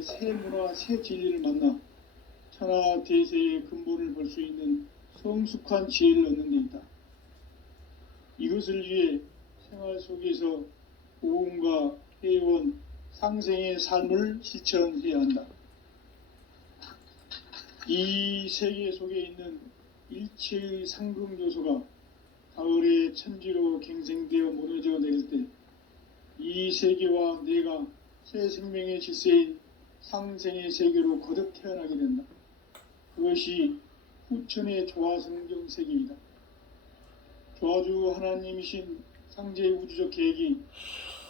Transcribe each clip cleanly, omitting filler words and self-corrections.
인간의 새 문화, 새 진리를 만나 천하 대세의 근본을 볼 수 있는 성숙한 지혜를 얻는 데 있다. 이것을 위해 생활 속에서 고움과 회원, 상생의 삶을 실천해야 한다. 이 세계 속에 있는 일체의 상금 요소가 가을의 천지로 갱생되어 무너져 내릴 때 이 세계와 내가 새 생명의 질서인 상생의 세계로 거듭 태어나게 된다. 그것이 후천의 조화성경 세계이다. 조화주 하나님이신 상제의 우주적 계획이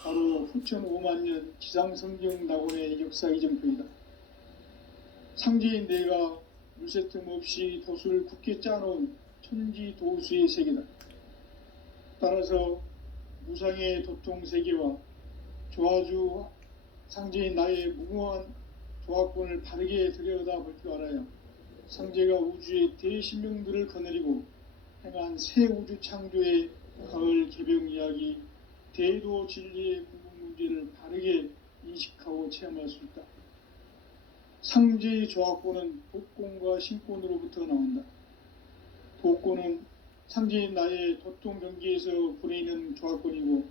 바로 후천 5만년 지상성경 낙원의 역사 이정표이다. 상제인 내가 물새 틈 없이 도수를 굳게 짜놓은 천지 도수의 세계다. 따라서 무상의 도통 세계와 조화주 상제인 나의 무궁한 조화권을 바르게 들여다볼 줄 알아야 상제가 우주의 대신명들을 거느리고 행한 새 우주 창조의 가을 개병 이야기, 대도 진리의 궁극 문제를 바르게 인식하고 체험할 수 있다. 상제의 조화권은 독권과 신권으로부터 나온다. 독권은 상제인 나의 도통 경계에서 부리는 조화권이고,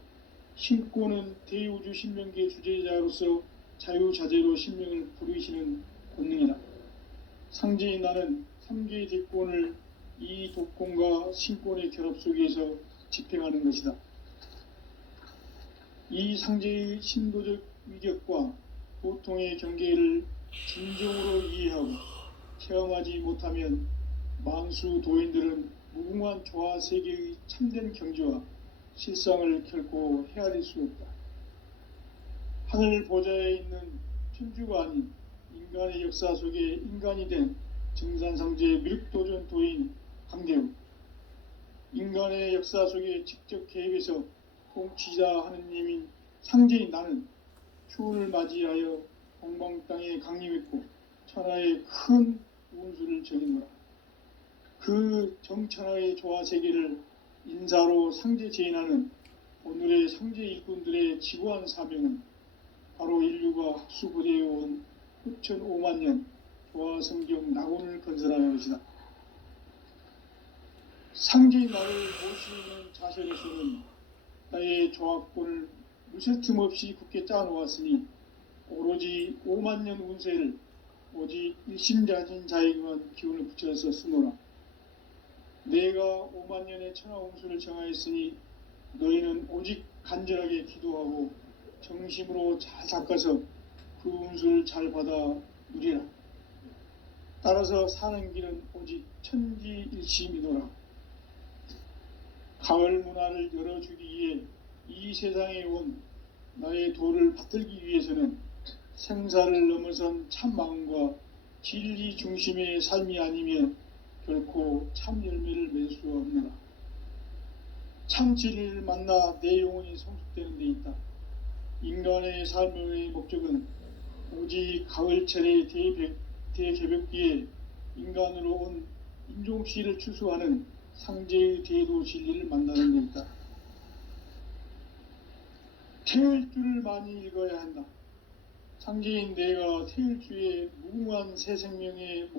신권은 대우주 신명기의 주제자로서 자유자재로 신명을 부르시는 권능이다. 상제인 나는 3개의 대권을 이 독권과 신권의 결합 속에서 집행하는 것이다. 이 상제의 신도적 위격과 보통의 경계를 진정으로 이해하고 체험하지 못하면 만수 도인들은 무궁한 조화 세계의 참된 경지와 실상을 결코 헤아릴 수 없다. 하늘 보좌에 있는 천주가 아닌 인간의 역사 속에 인간이 된 정산상제의 미륵도전 도인 강대우, 인간의 역사 속에 직접 개입해서 통치자 하느님인 상제인 나는 추운을 맞이하여 동방 땅에 강림했고 천하의 큰 운수를 적인 거라. 그 정천하의 조화 세계를 인사로 상제 제인하는 오늘의 상제 일꾼들의 지구한 사명은 바로 인류가 합수부대해온 후천 5만년 조화 성경 낙원을 건설하는 것이다. 상제의 나를 모시는 자세로서는 나의 조화권을 무쇠 틈 없이 굳게 짜놓았으니 오로지 5만년 운세를 오직 일심자진 자에게만 기운을 붙여서 쓰노라. 내가 5만년의 천하 운수를 정하였으니 너희는 오직 간절하게 기도하고 정심으로 잘 닦아서 그 운수를 잘 받아 누리라. 따라서 사는 길은 오직 천지일심이노라. 가을 문화를 열어주기 위해 이 세상에 온 나의 도를 받들기 위해서는 생사를 넘어선 참 마음과 진리 중심의 삶이 아니면 결코 참 열매를 맺을 수 없느라. 참 진리를 만나 내 영혼이 성숙되는 데 있다. 인간의 삶의 목적은 오직 가을철의 대개벽기에 인간으로 온 인종씨를 추수하는 상제의 대도 진리를 만나는 데 있다. 태일주를 많이 읽어야 한다. 상제인 내가 태일주의 무궁한 새 생명의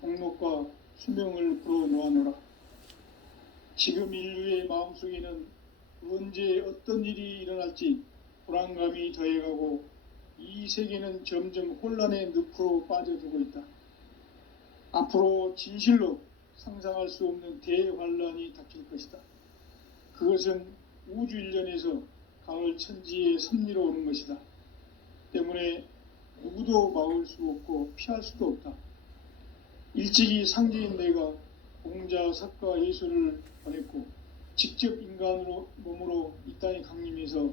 목록과 수명을 불어놓아노라. 지금 인류의 마음속에는 언제 어떤 일이 일어날지 불안감이 더해가고 이 세계는 점점 혼란의 늪으로 빠져들고 있다. 앞으로 진실로 상상할 수 없는 대환란이 닥칠 것이다. 그것은 우주 일련에서 가을 천지의 섭리로 오는 것이다. 때문에 누구도 막을 수 없고 피할 수도 없다. 일찍이 상제인 내가 공자, 석가, 예수를 보냈고 직접 인간으로 몸으로 이 땅에 강림해서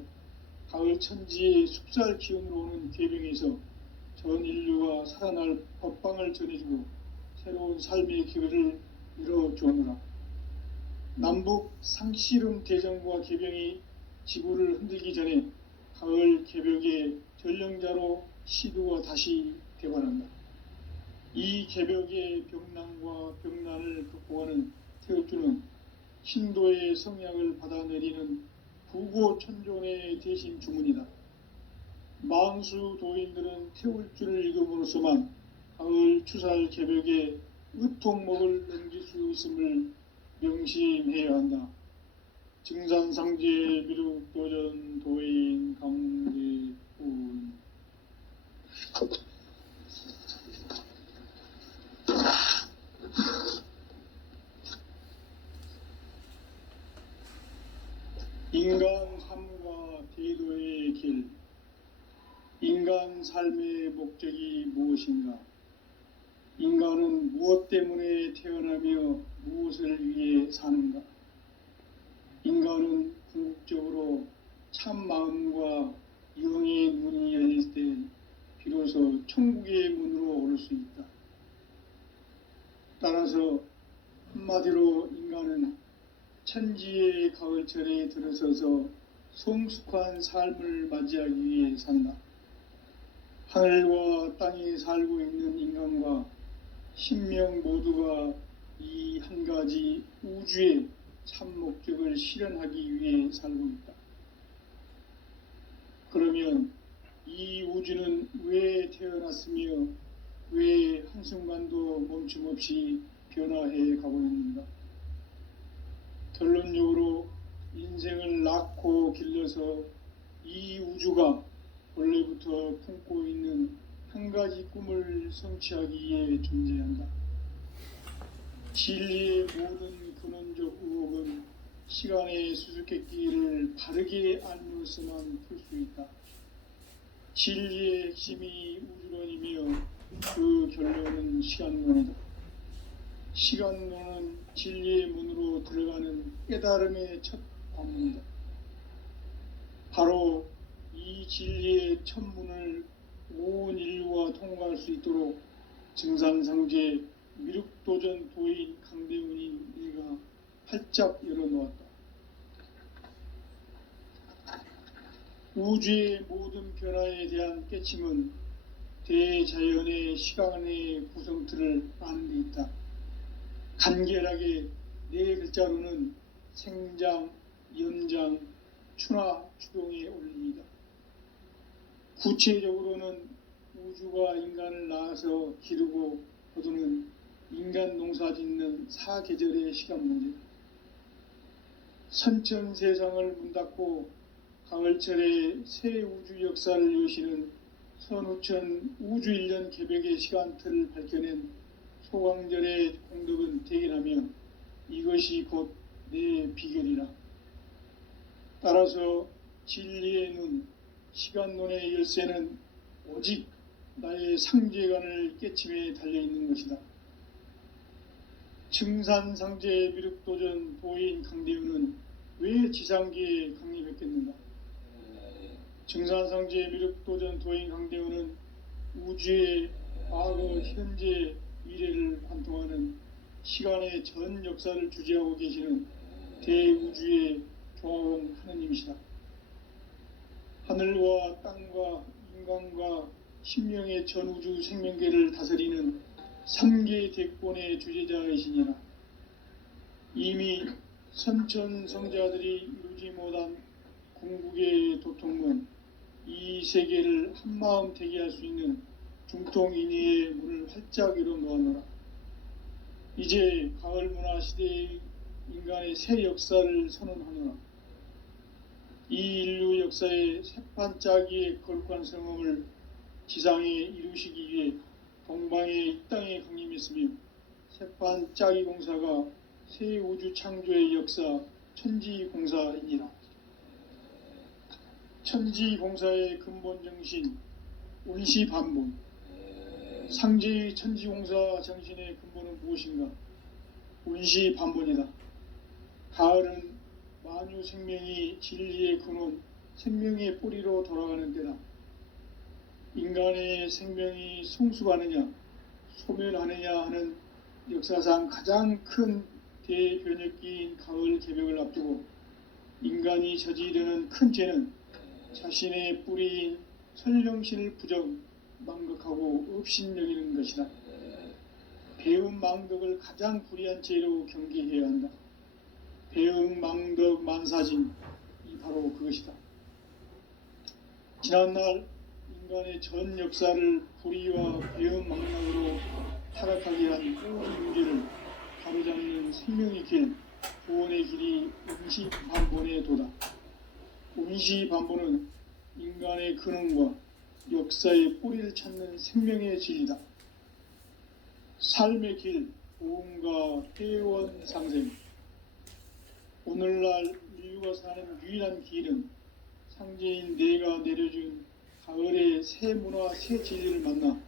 가을 천지의 숲살 기운으로 오는 계병에서 전 인류가 살아날 법방을 전해주고 새로운 삶의 기회를 열어주었노라. 남북 상씨름 대전과 계병이 지구를 흔들기 전에 가을 개벽의 전령자로 시도가 다시 되관한다. 이 개벽의 병난과 병난을 극복하는 태극주는 신도의 성약을 받아내리는 부고천존의 대신 주문이다. 망수 도인들은 태울 줄을 익음으로써만 가을 추살 개벽에 으통목을 넘길 수 있음을 명심해야 한다. 증산상제 미륵도전 도인 강대훈. 인간 삶과 대도의 길. 인간 삶의 목적이 무엇인가? 인간은 무엇 때문에 태어나며 무엇을 위해 사는가? 인간은 궁극적으로 참 마음과 영의 문이 열릴 때 비로소 천국의 문으로 오를 수 있다. 따라서 한마디로 인간은 천지의 가을철에 들어서서 성숙한 삶을 맞이하기 위해 산다. 하늘과 땅에 살고 있는 인간과 신명 모두가 이 한 가지 우주의 참 목적을 실현하기 위해 살고 있다. 그러면 이 우주는 왜 태어났으며 왜 한순간도 멈춤 없이 변화해 가고 있는가? 결론적으로 인생을 낳고 길러서 이 우주가 원래부터 품고 있는 한 가지 꿈을 성취하기 위해 존재한다. 진리의 모든 근원적 의혹은 시간의 수수께끼를 바르게 알므로서만 풀 수 있다. 진리의 핵심이 우주론이며 그 결론은 시간론이다. 시간론은 진리의 문으로 들어가는 깨달음의 첫 관문이다. 바로 이 진리의 첫 문을 온 인류가 통과할 수 있도록 증산상제 미륵도전 도인 강대훈인 이가 활짝 열어놓았다. 우주의 모든 변화에 대한 깨침은 대자연의 시간의 구성틀을 아는 데 있다. 간결하게 네 글자로는 생장, 연장, 추나 추동의 원리이다. 구체적으로는 우주가 인간을 낳아서 기르고 거두는 인간 농사 짓는 사계절의 시간 문제. 선천 세상을 문 닫고 가을철에 새 우주 역사를 여시는 선우천 우주 1년 개벽의 시간틀을 밝혀낸 소강절의 공덕은 대견하며 이것이 곧 내 비결이라. 따라서 진리의 눈, 시간론의 열쇠는 오직 나의 상제관을 깨침에 달려있는 것이다. 증산상제 미륵도전 도인 강대훈은 왜 지상계에 강림했겠는가? 증산상제 미륵도전 도인 강대훈은 우주의 과거, 현재, 미래를 관통하는 시간의 전 역사를 주재하고 계시는 대우주의 종합원 하느님이시다. 하늘과 땅과 인간과 신명의 전우주 생명계를 다스리는 3계 대권의 주제자이시니라. 이미 선천성자들이 이루지 못한 궁극의 도통문, 이 세계를 한마음 되게 할 수 있는 중통인의의 문을 활짝 열어 놓아노라. 이제 가을 문화 시대의 인간의 새 역사를 선언하노라. 이 인류 역사의 새판짜기의 거룩한 성음을 지상에 이루시기 위해 동방의 이 땅에 강림했으며 새판짜기 공사가 새 우주 창조의 역사 천지공사이니라. 천지공사의 근본 정신 운시반본. 상제의 천지공사 정신의 근본은 무엇인가? 운시반본이다. 가을은 만유 생명이 진리의 근원, 생명의 뿌리로 돌아가는 때다. 인간의 생명이 성숙하느냐, 소멸하느냐 하는 역사상 가장 큰 대변혁기인 가을 개벽을 앞두고 인간이 저지르는 큰 죄는 자신의 뿌리인 설령신을 부정, 망극하고 업신여기는 것이다. 배움 망덕을 가장 불의한 죄로 경계해야 한다. 배움 망덕 만사진, 이 바로 그것이다. 지난날 인간의 전 역사를 불의와 배은망락으로 타락하게 한 모든 문제를 바로잡는 생명의 길, 구원의 길이 임시반본의 도다. 임시반본은 인간의 근원과 역사의 뿌리를 찾는 생명의 진리다. 삶의 길, 보험과 회원 상생. 오늘날 인류가 사는 유일한 길은 상제인 내가 내려준 가을의 새 문화, 새 진리를 만나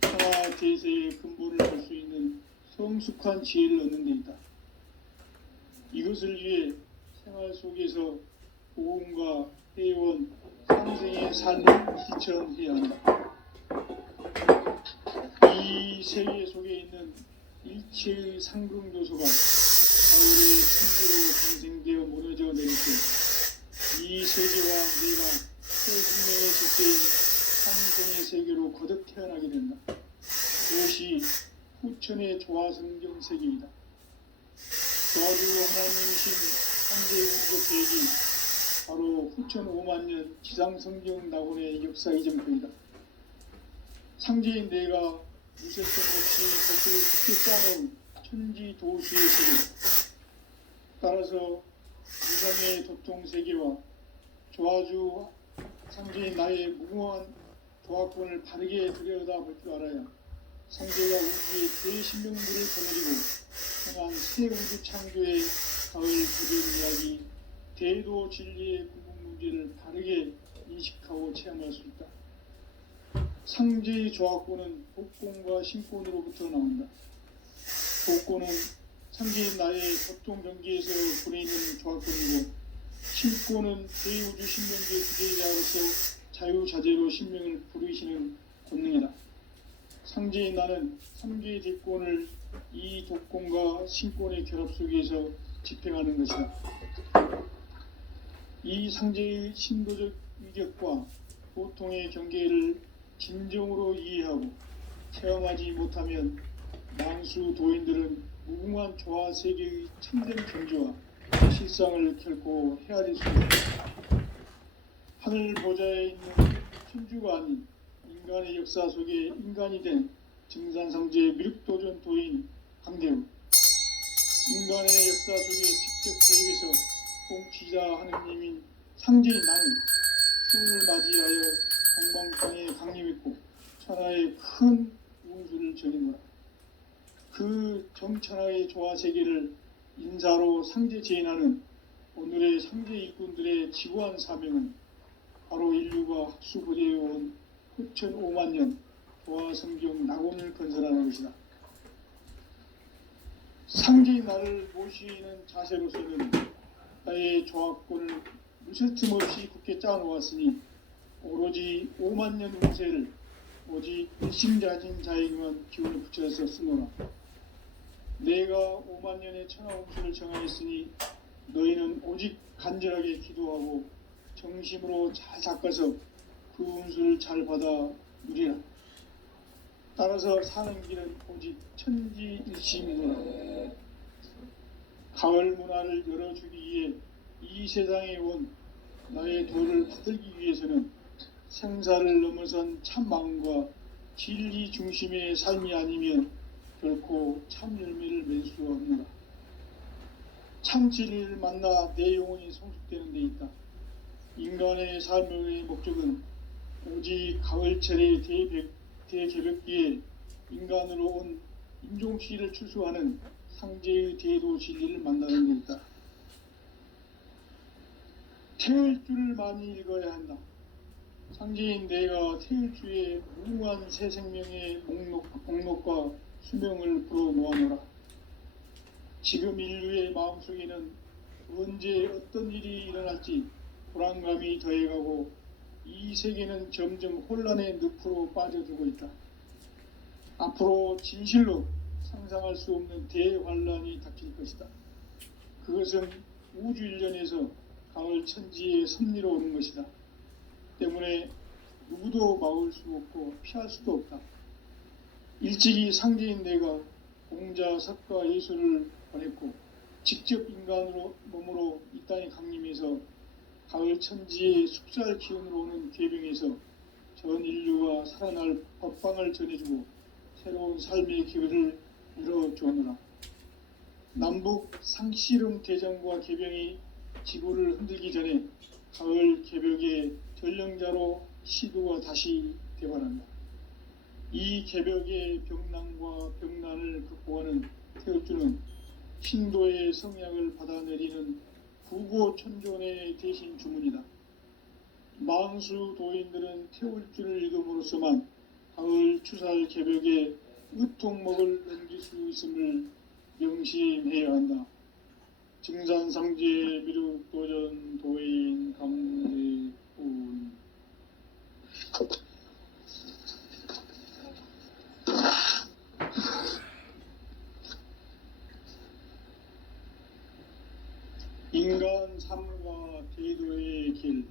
평화 대세의 근본을 볼 수 있는 성숙한 지혜를 얻는 데 있다. 이것을 위해 생활 속에서 보험과 회원, 상생의 삶을 실천해야 한다. 이 세계 속에 있는 일체의 상금 요소가 가을의 천지로 방생되어 무너져 내릴 때 이 세계와 내가 새 생명의 실제인 상생의 세계로 거듭 태어나게 된다. 그것이 후천의 조화성경 세계이다. 조화주 하나님이신 상제의 우주적 계획이 바로 후천 5만년 지상성경 낙원의 역사 이전편이다. 상제인 내가 무쇠점 없이 겉을 굳게 짜놓은 천지 도시의 세계. 따라서 무상의 도통세계와 조화주 상제인 나의 무궁한 조화권을 바르게 들여다볼 줄 알아야 상제가 우주의 대신명들을 거느리고 행한 새 우주 창조의 가을 부전 이야기, 대도 진리의 궁극 문제를 바르게 인식하고 체험할 수 있다. 상제의 조화권은 복권과 신권으로부터 나온다. 복권은 상제인 나의 보통 경계에서 보내는 조화권이고, 신권은 대우주 신명계의 주제자로서 자유자재로 신명을 부르시는 권능이다. 상제인 나는 3개의 대권을 이 독권과 신권의 결합 속에서 집행하는 것이다. 이 상제의 신도적 위격과 보통의 경계를 진정으로 이해하고 체험하지 못하면 망수 도인들은 무궁한 조화 세계의 참된 경지와 실상을 결코 헤아릴 수 없다. 하늘 보좌에 있는 천주가 아닌 인간의 역사 속에 인간이 된 증산상제의 미륵도전 도인 강대우. 인간의 역사 속에 직접 개입해서 통치자 하느님인 상제인 나는 추운을 맞이하여 동방땅에 강림했고 천하의 큰 운수를 전인 거라. 그 정천하의 조화세계를 인사로 상제 제인하는 오늘의 상제 일꾼들의 지구한 사명은 바로 인류가 학수고대해온 후천 5만년 조화성경 낙원을 건설하는 것이다. 상제인 나를 모시는 자세로서는 나의 조화권을 무쇠틈 없이 굳게 짜놓았으니 오로지 5만년 운세를 오직 일심자진 자에게만 기운을 붙여서 쓰노라. 내가 5만년의 천하 운수를 정하였으니 너희는 오직 간절하게 기도하고 정심으로 잘 닦아서 그 운수를 잘 받아 누리라. 따라서 사는 길은 오직 천지일심이노라. 가을 문화를 열어주기 위해 이 세상에 온 나의 도를 받들기 위해서는 생사를 넘어선 참 마음과 진리 중심의 삶이 아니면 결코 참 열매를 맺을 수 없노라. 참 진리를 만나 내 영혼이 성숙되는 데 있다. 인간의 삶의 목적은 오직 가을철의 대개벽기에 인간으로 온 인종시를 추수하는 상제의 대도 진리를 만나는 데 있다. 태을주를 많이 읽어야 한다. 상제인 내가 태을주의 무궁한 새 생명의 목록과 수명을 불어놓아노라. 지금 인류의 마음속에는 언제 어떤 일이 일어날지 불안감이 더해가고 이 세계는 점점 혼란의 늪으로 빠져들고 있다. 앞으로 진실로 상상할 수 없는 대환란이 닥칠 것이다. 그것은 우주 일련에서 가을 천지의 섭리로 오는 것이다. 때문에 누구도 막을 수 없고 피할 수도 없다. 일찍이 상제인 내가 공자, 석가, 예수를 보냈고 직접 인간으로 몸으로 이 땅에 강림해서 가을 천지의 숙살 기운으로 오는 계병에서 전 인류가 살아날 법방을 전해주고 새로운 삶의 기회를 열어주었노라. 남북 상씨름 대전과 개병이 지구를 흔들기 전에 가을 개벽의 전령자로 시도가 다시 되관한다. 이 개벽의 병난과 병난을 극복하는 태울주는 신도의 성약을 받아내리는 부고천존의 대신 주문이다. 망수 도인들은 태울주를 읽음으로써만 가을 추살 개벽의 으통목을 넘길 수 있음을 명심해야 한다. 증산상제 미륵도전 도인 강대훈. 인간 삶과 대도의 길.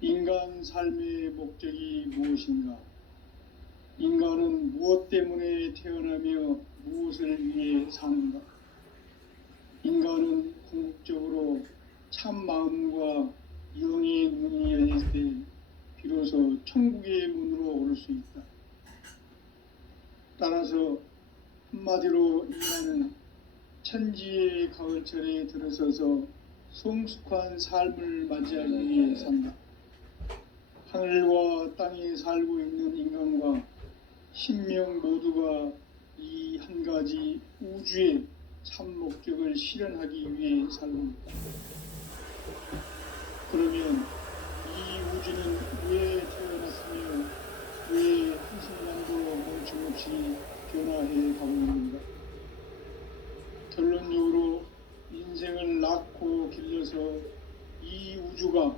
인간 삶의 목적이 무엇인가? 인간은 무엇 때문에 태어나며 무엇을 위해 사는가? 인간은 궁극적으로 참 마음과 영의 문이 열릴 때 비로소 천국의 문으로 오를 수 있다. 따라서 한마디로 인간은 천지의 가을철에 들어서서 성숙한 삶을 맞이하기 위해 산다. 하늘과 땅에 살고 있는 인간과 신명 모두가 이 한 가지 우주의 참 목적을 실현하기 위해 살고 있다. 그러면 이 우주는 왜 태어났으며 왜 한순간도 멈춤없이 변화해 가고 있는가? 결론적으로 인생을 낳고 길러서 이 우주가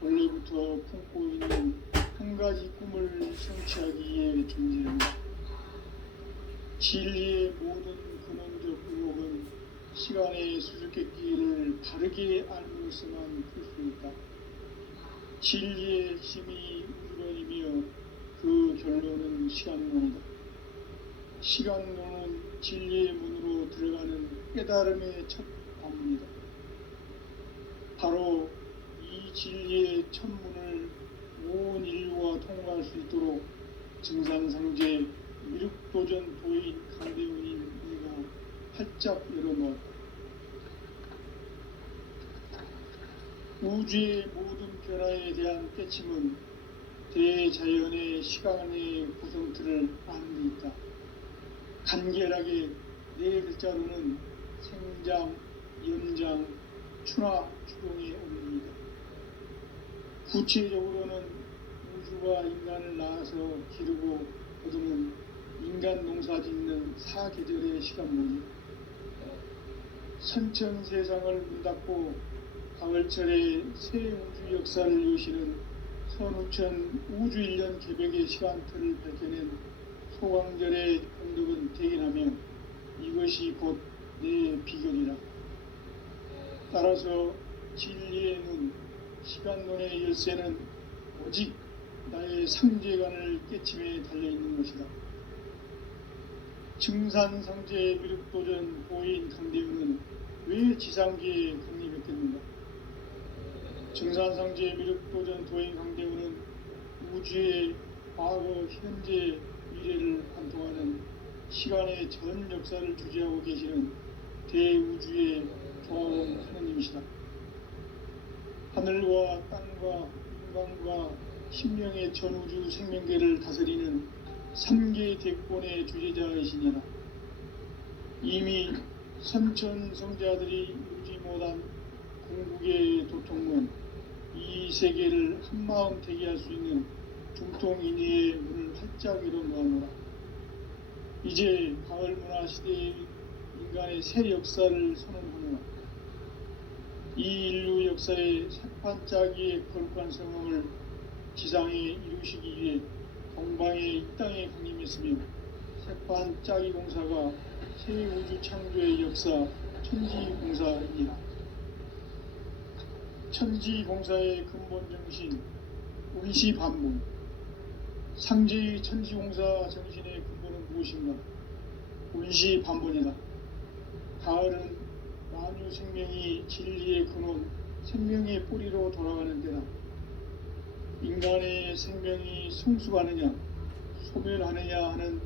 원래부터 품고 있는 한 가지 꿈을 성취하기 위해 존재한다. 진리의 모든 근원적 의혹은 시간의 수수께끼를 바르게 알므로서만 풀 수 있다. 진리의 핵심이 우주론이며 그 결론은 시간론이다. 시간론은 진리의 문으로 들어가는 깨달음의 첫 관문이다. 바로 이 진리의 첫 문을 온 인류가 통과할 수 있도록 증산상제 미륵도전 도인 강대훈인 내가 활짝 열어놓았다. 우주의 모든 변화에 대한 깨침은 대자연의 시간의 구성틀을 아는 데 있다. 간결하게 네 글자로는 생장, 연장, 추나 추동의 원리이다. 구체적으로는 우주가 인간을 낳아서 기르고 거두는 인간 농사 짓는 사계절의 시간문이 선천 세상을 문 닫고 가을철에 새 우주 역사를 여시는 선우천 우주 1년 개벽의 시간틀을 밝혀낸 소광절의 공덕은 대견하며 이것이 곧 내 비결이라. 따라서 진리의 눈, 시간론의 열쇠는 오직 나의 상제관을 깨침에 달려있는 것이다. 증산상제 미륵도전 도인 강대훈은 왜 지상계에 강림했겠는가? 증산상제 미륵도전 도인 강대훈은 우주의 과거, 현재, 미래를 관통하는 시간의 전 역사를 주재하고 계시는 대우주의 조화원 하느님이시다. 하늘과 땅과 인간과 신명의 전우주 생명계를 다스리는 3개 대권의 주제자이시니라. 이미 선천성자들이 누리지 못한 궁극의 도통문, 이 세계를 한마음 되게 할 수 있는 중통인의의 문을 활짝 열어놓아노라. 이제 가을 문화 시대의 인간의 새 역사를 선언하노라. 이 인류 역사의 새판짜기의 거룩한 성공을 지상에 이루시기 위해 동방에 이 땅에 강림했으며 새판짜기 공사가 새 우주 창조의 역사 천지공사이니라. 천지공사의 근본 정신 운시반문. 상제의 천지공사 정신의 근본은 무엇인가? 운시반문이다. 가을은 만유 생명이 진리의 근원, 생명의 뿌리로 돌아가는 때다. 인간의 생명이 성숙하느냐 소멸하느냐 하는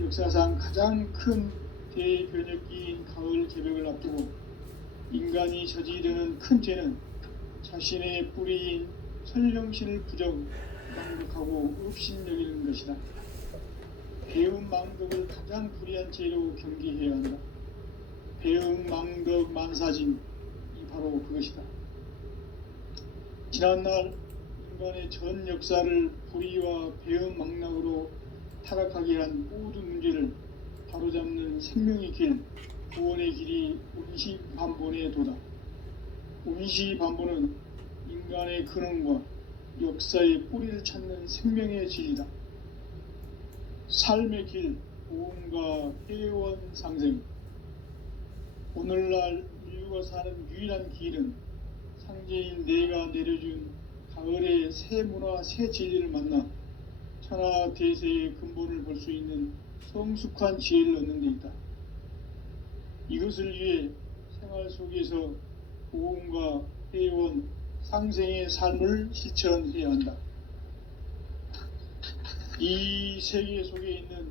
역사상 가장 큰 대변혁기인 가을 개벽을 앞두고 인간이 저지르는 큰 죄는 자신의 뿌리인 선령신을 망극하고 업신여기는 것이다. 배음 망덕을 가장 불의한 죄로 경계해야 한다. 배음 망덕 만사진이 바로 그것이다. 지난날 인간의 전 역사를 불의와 배음 망락으로 타락하게 한 모든 문제를 바로잡는 생명의 길, 구원의 길이 운시반본의 도다. 운시반본은 인간의 근원과 역사의 뿌리를 찾는 생명의 진리다. 삶의 길, 보험과 회원 상생. 오늘날 인류가 사는 유일한 길은 상제인 내가 내려준 가을의 새 문화, 새 진리를 만나 천하 대세의 근본을 볼 수 있는 성숙한 지혜를 얻는 데 있다. 이것을 위해 생활 속에서 보험과 회원, 상생의 삶을 실천해야 한다. 이 세계 속에 있는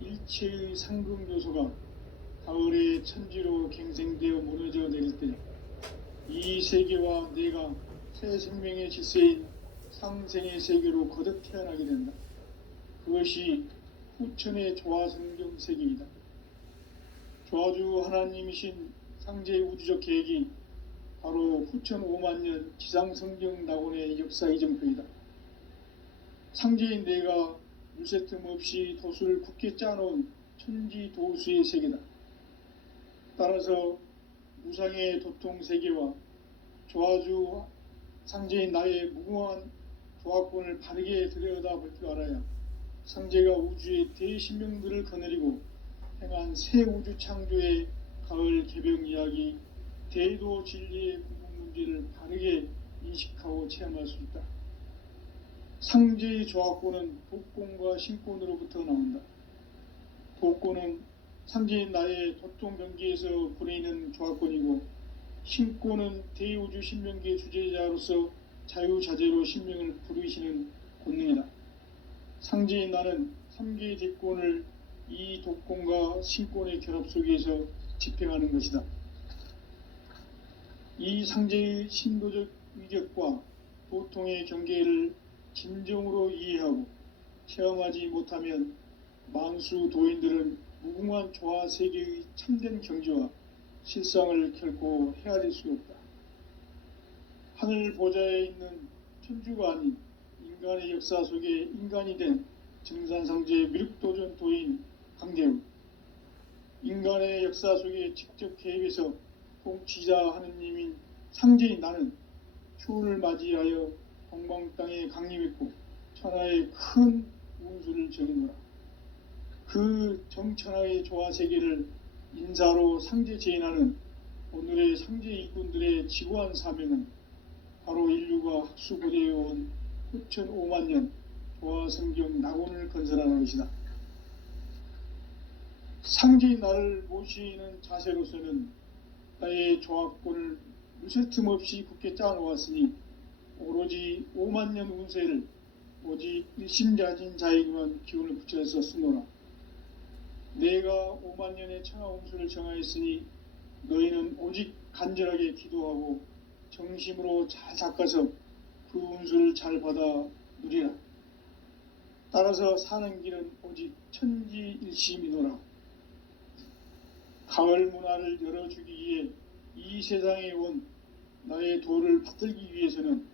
일체의 상금 요소가 가을의 천지로 갱생되어 무너져 내릴 때 이 세계와 내가 새 생명의 질서인 상생의 세계로 거듭 태어나게 된다. 그것이 후천의 조화성경 세계이다. 조화주 하나님이신 상제의 우주적 계획이 바로 후천 5만년 지상성경 낙원의 역사 이정표이다. 상제인 내가 물새틈 없이 도수를 굳게 짜놓은 천지도수의 세계다. 따라서 무상의 도통세계와 조화주 상제인 나의 무궁한 조화권을 바르게 들여다볼 줄 알아야 상제가 우주의 대신명들을 거느리고 행한 새 우주 창조의 가을 개벽 이야기, 대도 진리의 구분 문제를 바르게 인식하고 체험할 수 있다. 상제의 조화권은 독권과 신권으로부터 나온다. 독권은 상제인 나의 도통 경계에서 보내는 조화권이고, 신권은 대우주 신명계 주제자로서 자유자재로 신명을 부르시는 권능이다. 상제인 나는 3개의 대권을 이 독권과 신권의 결합 속에서 집행하는 것이다. 이 상제의 신도적 위격과 도통의 경계를 진정으로 이해하고 체험하지 못하면 만수 도인들은 무궁한 조화 세계의 참된 경지와 실상을 결코 헤아릴 수 없다. 하늘 보좌에 있는 천주가 아닌 인간의 역사 속에 인간이 된 증산상제의 미륵도전 도인 강대우, 인간의 역사 속에 직접 개입해서 통치자 하느님인 상제인 나는 추운을 맞이하여 동방 땅에 강림했고 천하의 큰 운수를 적이노라. 그 정천하의 조화세계를 인사로 상제 제인하는 오늘의 상제 일꾼들의 지구한 사명은 바로 인류가 학수고대해온 후천 5만년 조화성경 낙원을 건설하는 것이다. 상제의 나를 모시는 자세로서는 나의 조화권을 무쇠틈 없이 굳게 짜놓았으니 오로지 5만년 운세를 오직 일심자진 자에게만 기운을 붙여서 쓰노라. 내가 5만년의 천하 운수를 정하였으니 너희는 오직 간절하게 기도하고 정심으로 잘 닦아서 그 운수를 잘 받아 누리라. 따라서 사는 길은 오직 천지일심이노라. 가을 문화를 열어주기 위해 이 세상에 온 나의 도를 받들기 위해서는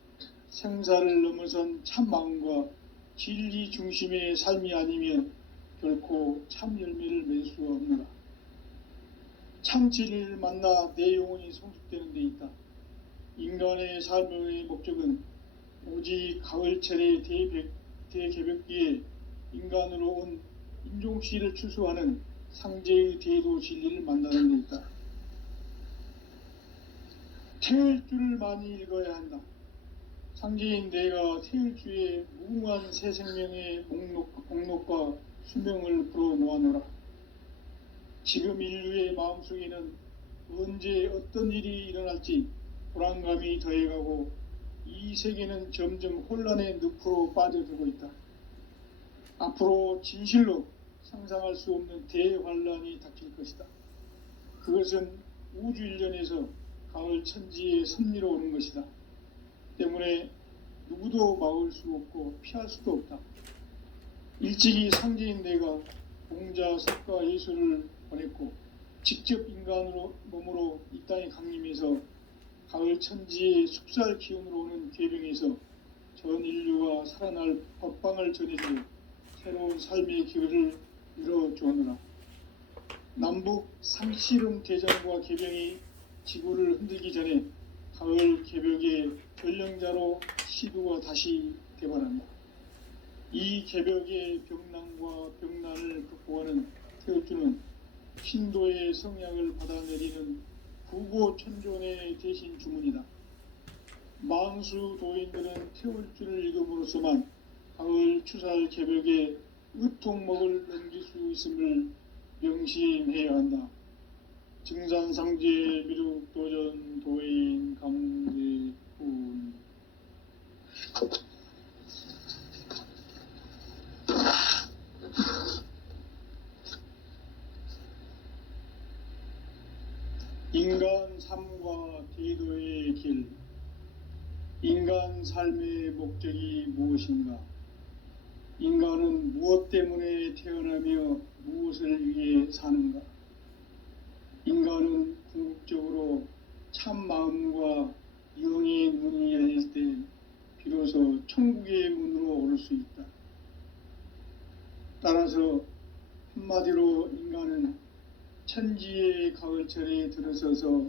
생사를 넘어선 참 마음과 진리 중심의 삶이 아니면 결코 참 열매를 맺을 수가 없노라. 참 진리를 만나 내 영혼이 성숙되는 데 있다. 인간의 삶의 목적은 오직 가을철의 대개벽기에 인간으로 온 인종씨를 추수하는 상제의 대도 진리를 만나는 데 있다. 태일주를 많이 읽어야 한다. 상제인 내가 태일주의 무궁한 새 생명의 목록과 수명을 불어놓아노라. 지금 인류의 마음속에는 언제 어떤 일이 일어날지 불안감이 더해가고 이 세계는 점점 혼란의 늪으로 빠져들고 있다. 앞으로 진실로 상상할 수 없는 대환란이 닥칠 것이다. 그것은 우주 일련에서 가을 천지의 섭리로 오는 것이다. 때문에 누구도 막을 수 없고 피할 수도 없다. 일찍이 상제인 내가 공자, 석가, 예수를 보냈고 직접 인간으로 몸으로 이 땅에 강림해서 가을 천지의 숙살 기운으로 오는 계병에서 전 인류가 살아날 법방을 전해주고 새로운 삶의 기회를 열어주었노라. 남북 상씨름 대전과 계병이 지구를 흔들기 전에 가을 개벽의 전령자로 시두가 다시 대발한다. 이 개벽의 병난과 병난을 극복하는 태울주는 신도의 성약을 받아내리는 구고천존의 대신 주문이다. 망수 도인들은 태울주를 읽음으로써만 가을 추살 개벽의 의통목을 넘길 수 있음을 명심해야 한다. 증산상제 미륵도전 도인 강제훈. 인간 삶과 대도의 길. 인간 삶의 목적이 무엇인가? 인간은 무엇 때문에 태어나며 무엇을 위해 사는가? 인간은 궁극적으로 참 마음과 영의 문이 열릴 때 비로소 천국의 문으로 오를 수 있다. 따라서 한마디로 인간은 천지의 가을철에 들어서서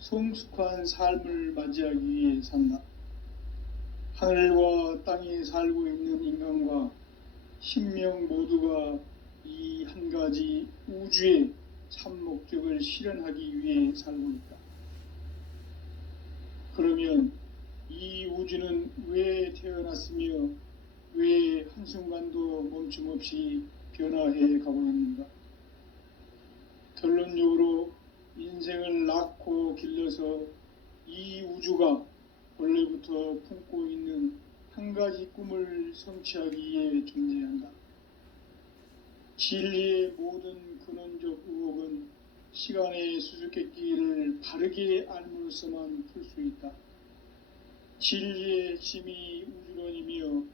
성숙한 삶을 맞이하기 위해 산다. 하늘과 땅에 살고 있는 인간과 신명 모두가 이 한 가지 우주의 참 목적을 실현하기 위해 살고 있다. 그러면 이 우주는 왜 태어났으며 왜 한순간도 멈춤 없이 변화해 가고 있는가? 결론적으로 인생을 낳고 길러서 이 우주가 원래부터 품고 있는 한 가지 꿈을 성취하기 위해 존재한다. 진리의 모든 근원적 의혹은 시간의 수수께끼를 바르게 알므로써만 풀 수 있다. 진리의 핵심이 우주론이며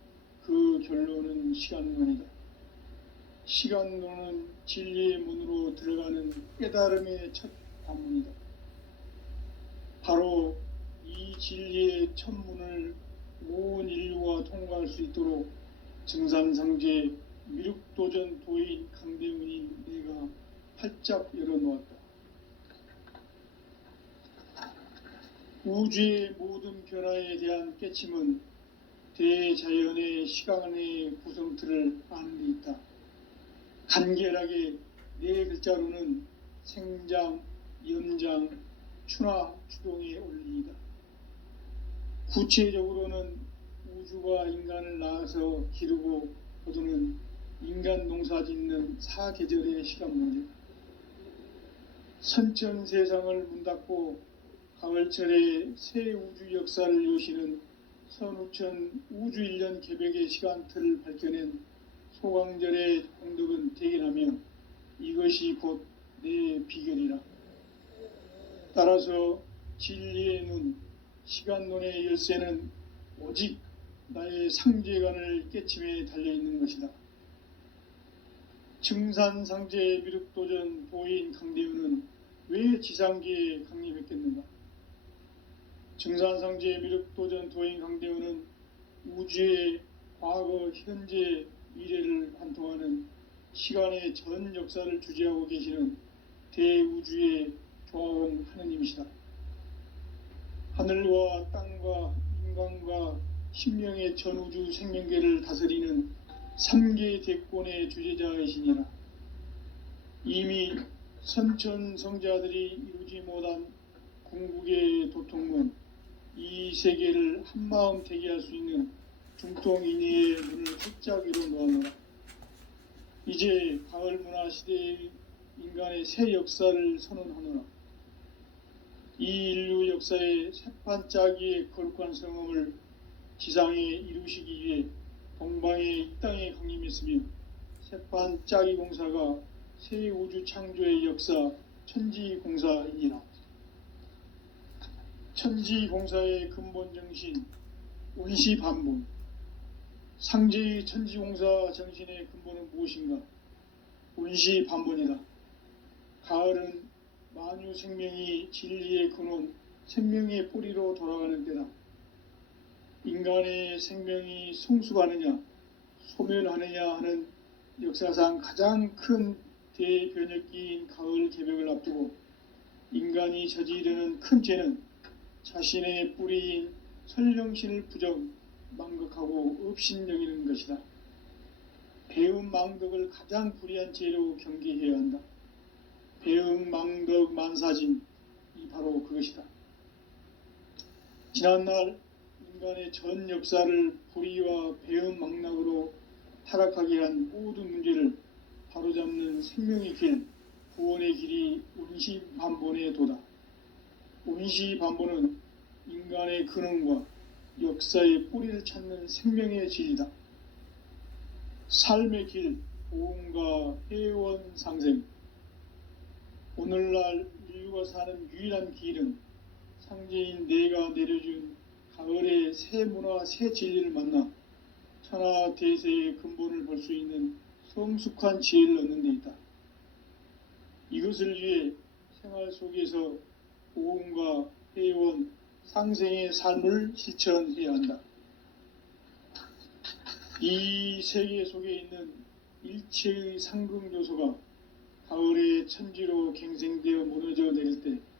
그 결론은 시간론이다. 시간론은 진리의 문으로 들어가는 깨달음의 첫 관문이다. 바로 이 진리의 첫 문을 온 인류가 통과할 수 있도록 증산상제 미륵도전 도인 강대훈이 내가 활짝 열어놓았다. 우주의 모든 변화에 대한 깨침은 대자연의 시간의 구성틀을 아는 데 있다. 간결하게 네 글자로는 생장, 연장, 추나 추동의 원리이다. 구체적으로는 우주가 인간을 낳아서 기르고 거두는 인간 농사 짓는 사계절의 시간 문제. 선천 세상을 문닫고 가을철에 새 우주 역사를 여시는 선우천 우주 일년 개벽의 시간틀을 밝혀낸 소강절의 공덕은 대견하며 이것이 곧 내 비결이라. 따라서 진리의 눈, 시간론의 열쇠는 오직 나의 상제관을 깨침에 달려있는 것이다. 증산상제 미륵도전 도인 강대훈은 왜 지상계에 강림했겠는가? 증산상제 미륵도전 도인 강대훈은 우주의 과거, 현재, 미래를 관통하는 시간의 전 역사를 주재하고 계시는 대우주의 조화원 하느님이시다. 하늘과 땅과 인간과 신명의 전우주 생명계를 다스리는 3개 대권의 주제자이시니라. 이미 선천성자들이 이루지 못한 궁극의 도통문, 이 세계를 한마음 되게 할 수 있는 중통인의의 문을 활짝 열어놓았노라. 이제 가을 문화 시대의 인간의 새 역사를 선언하노라. 이 인류 역사의 새판짜기의 거룩한 성음을 지상에 이루시기 위해 동방의 이 땅에 강림했으며 새판 짜기 공사가 새 우주 창조의 역사 천지공사이니라. 천지공사의 근본 정신 운시반본. 상제의 천지공사 정신의 근본은 무엇인가? 운시반본이다. 가을은 만유 생명이 진리의 근원, 생명의 뿌리로 돌아가는 때다. 인간의 생명이 성숙하느냐, 소멸하느냐 하는 역사상 가장 큰 대변혁기인 가을 개벽을 앞두고 인간이 저지르는 큰 죄는 자신의 뿌리인 설령신을 부정, 망극하고 업신여기는 것이다. 배음 망덕을 가장 불의한 죄로 경계해야 한다. 배음 망덕 만사진이 바로 그것이다. 지난날 인간의 전 역사를 불의와 배음 망락으로 타락하게 한 모든 문제를 바로잡는 생명의 길, 구원의 길이 운시반본의 도다. 운시반본은 인간의 근원과 역사의 뿌리를 찾는 생명의 진리다. 삶의 길, 보험과 회원 상생. 오늘날 인류가 사는 유일한 길은 상제인 내가 내려준 가을의 새 문화, 새 진리를 만나 천하 대세의 근본을 볼 수 있는 성숙한 지혜를 얻는 데 있다. 이것을 위해 생활 속에서 보험과 회원, 상생의 삶을 실천해야 한다. 이 세계 속에 있는 일체의 상극 요소가 가을의 천지로 갱생되어 무너져 내릴 때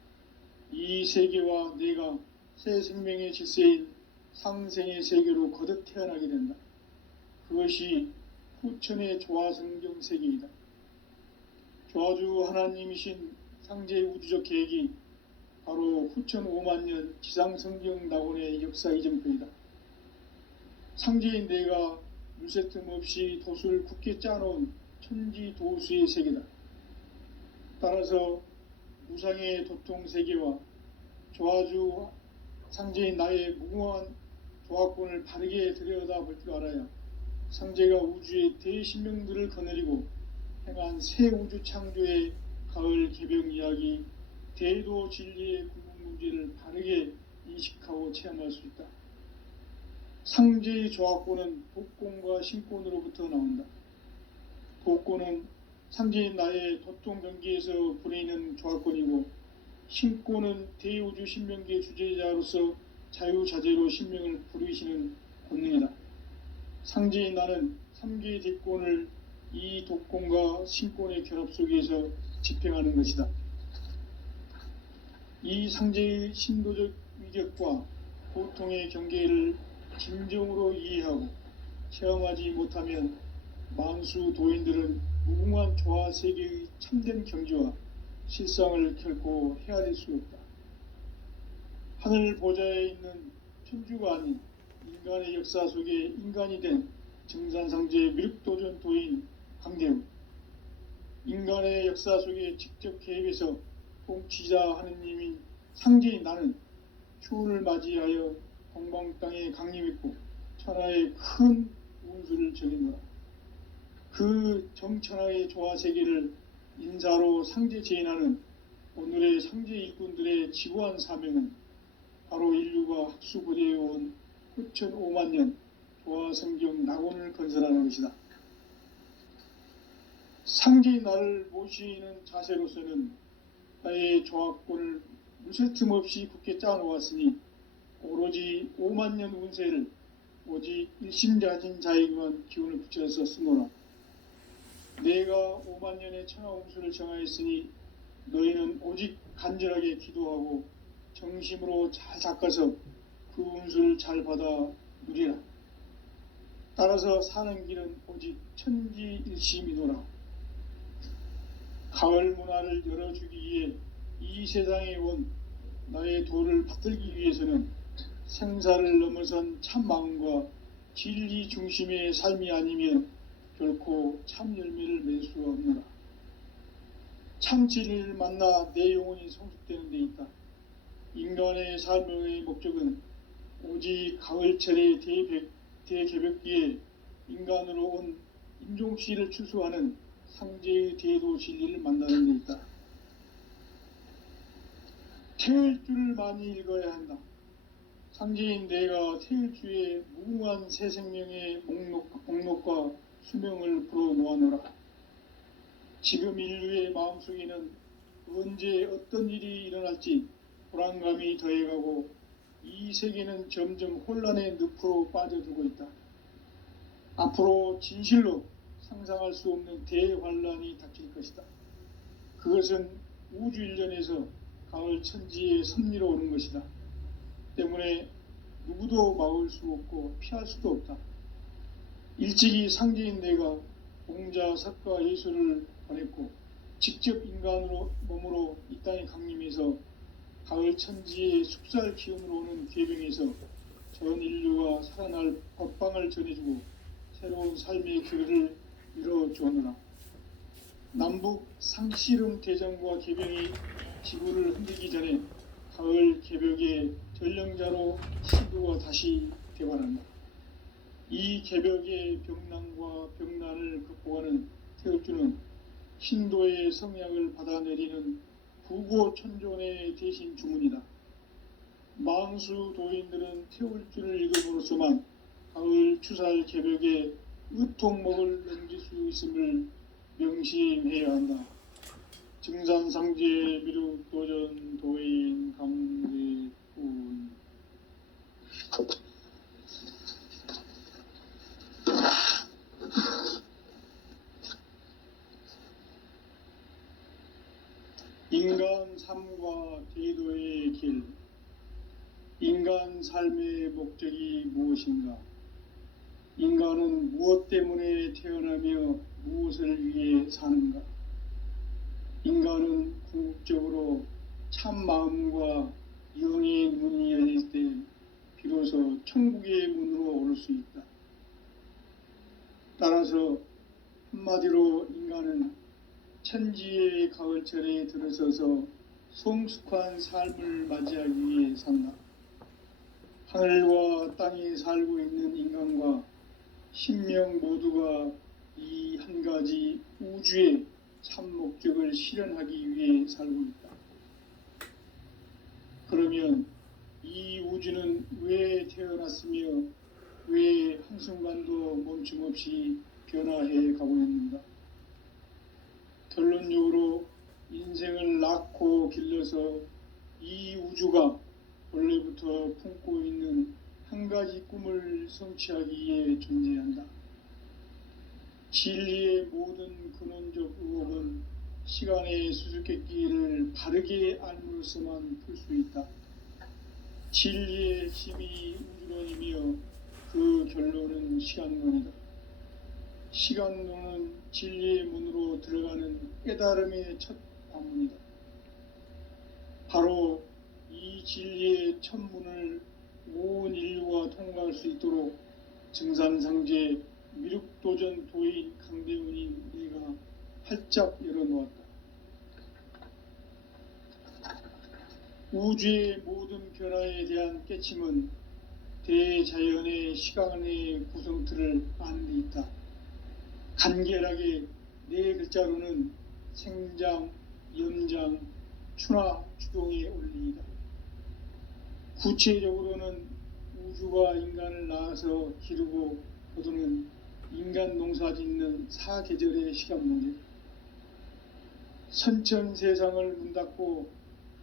이 세계와 내가 새 생명의 질서인 상생의 세계로 거듭 태어나게 된다. 그것이 후천의 조화성경 세계이다. 조화주 하나님이신 상제의 우주적 계획이 바로 후천 5만년 지상성경 낙원의 역사 이정표이다. 상제인 내가 물새 틈 없이 도수를 굳게 짜놓은 천지도수의 세계다. 따라서 무상의 도통세계와 조화주 상제인 나의 무궁한 조화권을 바르게 들여다볼 줄 알아야 상제가 우주의 대신명들을 거느리고 행한 새 우주 창조의 가을 개벽 이야기, 대도 진리의 구분 문제를 바르게 인식하고 체험할 수 있다. 상제의 조화권은 도권과 신권으로부터 나온다. 도권은 상제인 나의 도통 경계에서 부리는 조화권이고, 신권은 대우주 신명계의 주제자로서 자유자재로 신명을 부르시는 권능이다. 상제인 나는 3개의 대권을 이 도권과 신권의 결합 속에서 집행하는 것이다. 이 상제의 신도적 위력과 고통의 경계를 진정으로 이해하고 체험하지 못하면 만수 도인들은 무궁한 조화 세계의 참된 경지와 실상을 결코 헤아릴 수 없다. 하늘 보좌에 있는 천주가 아닌 인간의 역사 속에 인간이 된 증산상제의 미륵도전 도인 강대우, 인간의 역사 속에 직접 개입해서 통치자 하느님인 상제인 나는 추운을 맞이하여 동방 땅에 강림했고 천하의 큰 운수를 적이노라. 그 정천하의 조화세계를 인사로 상제 제인하는 오늘의 상제 일꾼들의 지구한 사명은 바로 인류가 학수고대해온 후천 5만년 조화성경 낙원을 건설하는 것이다. 상제의 나를 모시는 자세로서는 나의 조화권을 무쇠 틈 없이 굳게 짜놓았으니 오로지 5만년 운세를 오직 일심자진 자에게만 기운을 붙여서 쓰노라. 내가 5만년의 천하 운수를 정하였으니 너희는 오직 간절하게 기도하고 정심으로 잘 닦아서 그 운수를 잘 받아 누리라. 따라서 사는 길은 오직 천지일심이노라. 가을 문화를 열어주기 위해 이 세상에 온 나의 도를 받들기 위해서는 생사를 넘어선 참 마음과 진리 중심의 삶이 아니면 결코 참 열매를 맺을 수 없노라. 참 진리를 만나 내 영혼이 성숙되는 데 있다. 인간의 삶의 목적은 오직 가을철의 대개벽기에 인간으로 온 인종씨를 추수하는 상제의 대도 진리를 만나는 데 있다. 태을주를 많이 읽어야 한다. 상제인 내가 태을주의 무궁한 새 생명의 목록과 수명을 불어놓아노라. 지금 인류의 마음속에는 언제 어떤 일이 일어날지 불안감이 더해가고 이 세계는 점점 혼란의 늪으로 빠져들고 있다. 앞으로 진실로 상상할 수 없는 대환란이 닥칠 것이다. 그것은 우주 일련에서 가을 천지의 섭리로 오는 것이다. 때문에 누구도 막을 수 없고 피할 수도 없다. 일찍이 상제인 내가 공자, 석가, 예수를 보냈고 직접 인간으로 몸으로 이 땅에 강림해서 가을 천지의 숙살 기운으로 오는 계병에서 전 인류가 살아날 법방을 전해주고 새로운 삶의 길을 이뤄주오노라. 남북 상씨름 대전과 계병이 지구를 흔들기 전에 가을 개벽의 전령자로 시도가 다시 개발한다. 이 개벽의 병난과 병난을 극복하는 태을주는 신도의 성약을 받아내리는 부고천존의 대신 주문이다. 망수 도인들은 태을주를 읽음으로써만 가을 추살 개벽의 의통목을 넘길 수 있음을 명심해야 한다. 증산상제 미륵도전 도인 강제군. 인간 삶과 대도의 길. 인간 삶의 목적이 무엇인가? 인간은 무엇 때문에 태어나며 무엇을 위해 사는가? 인간은 궁극적으로 참 마음과 영의 문이 열릴 때 비로소 천국의 문으로 오를 수 있다. 따라서 한마디로 인간은 천지의 가을철에 들어서서 성숙한 삶을 맞이하기 위해 산다. 하늘과 땅에 살고 있는 인간과 신명 모두가 이 한 가지 우주의 참 목적을 실현하기 위해 살고 있다. 그러면 이 우주는 왜 태어났으며 왜 한순간도 멈춤없이 변화해 가고 있는가? 결론적으로 인생을 낳고 길러서 이 우주가 원래부터 품고 있는 한 가지 꿈을 성취하기 위해 존재한다. 진리의 모든 근원적 의혹은 시간의 수수께끼를 바르게 알므로서만 풀 수 있다. 진리의 핵심이 우주론이며 그 결론은 시간론이다. 시간론은 진리의 문으로 들어가는 깨달음의 첫 관문이다. 바로 이 진리의 첫 문을 온 인류가 통과할 수 있도록 증산상제 미륵도전 도인 강대훈이 내가 활짝 열어놓았다. 우주의 모든 변화에 대한 깨침은 대자연의 시간의 구성틀을 아는 데 있다. 간결하게 네 글자로는 생장, 연장, 추나 추동의 원리이다. 구체적으로는 우주가 인간을 낳아서 기르고 거두는 인간 농사 짓는 사계절의 시간 문제. 선천 세상을 문 닫고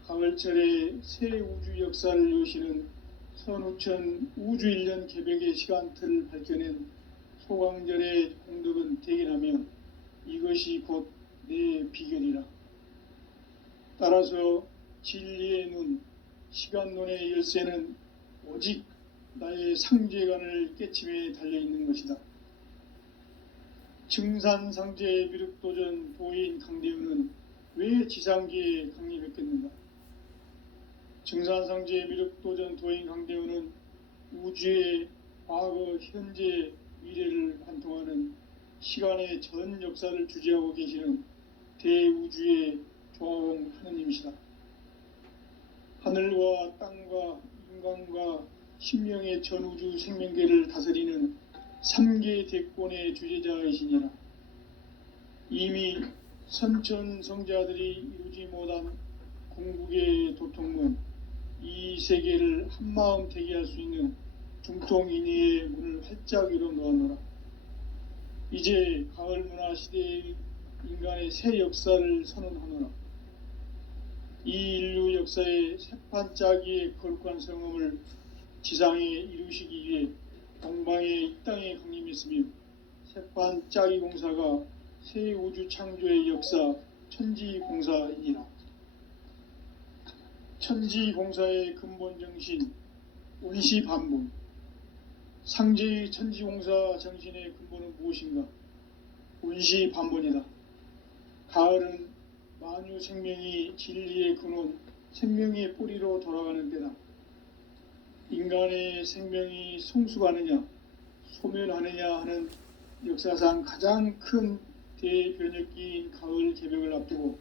가을철에 새 우주 역사를 여시는 선우천 우주 1년 개벽의 시간틀을 밝혀낸 소강절의 공덕은 대견하며 이것이 곧 내 비결이라. 따라서 진리의 눈, 시간론의 열쇠는 오직 나의 상제관을 깨침에 달려있는 것이다. 증산상제 미륵도전 도인 강대훈은 왜 지상계에 강림했겠는가? 증산상제 미륵도전 도인 강대훈은 우주의 과거, 현재, 미래를 관통하는 시간의 전 역사를 주재하고 계시는 대우주의 조화원 하느님이시다. 하늘과 땅과 인간과 신명의 전우주 생명계를 다스리는 3계 대권의 주제자이시니라. 이미 선천성자들이 이루지 못한 궁극의 도통문, 이 세계를 한마음 되게 할 수 있는 중통인의의 문을 활짝 열어 놓았노라. 이제 가을 문화 시대의 인간의 새 역사를 선언하노라. 이 인류 역사의 새판짜기의 거룩한 성음을 지상에 이루시기 위해 동방의 이 땅에 강림했으며, 새판짜기 공사가 새 우주 창조의 역사 천지공사이니라. 천지공사의 근본 정신 운시반본. 상제의 천지공사 정신의 근본은 무엇인가? 운시반본이다. 가을은 만유 생명이 진리의 근원, 생명의 뿌리로 돌아가는 때다. 인간의 생명이 성숙하느냐 소멸하느냐 하는 역사상 가장 큰 대변혁기인 가을 개벽을 앞두고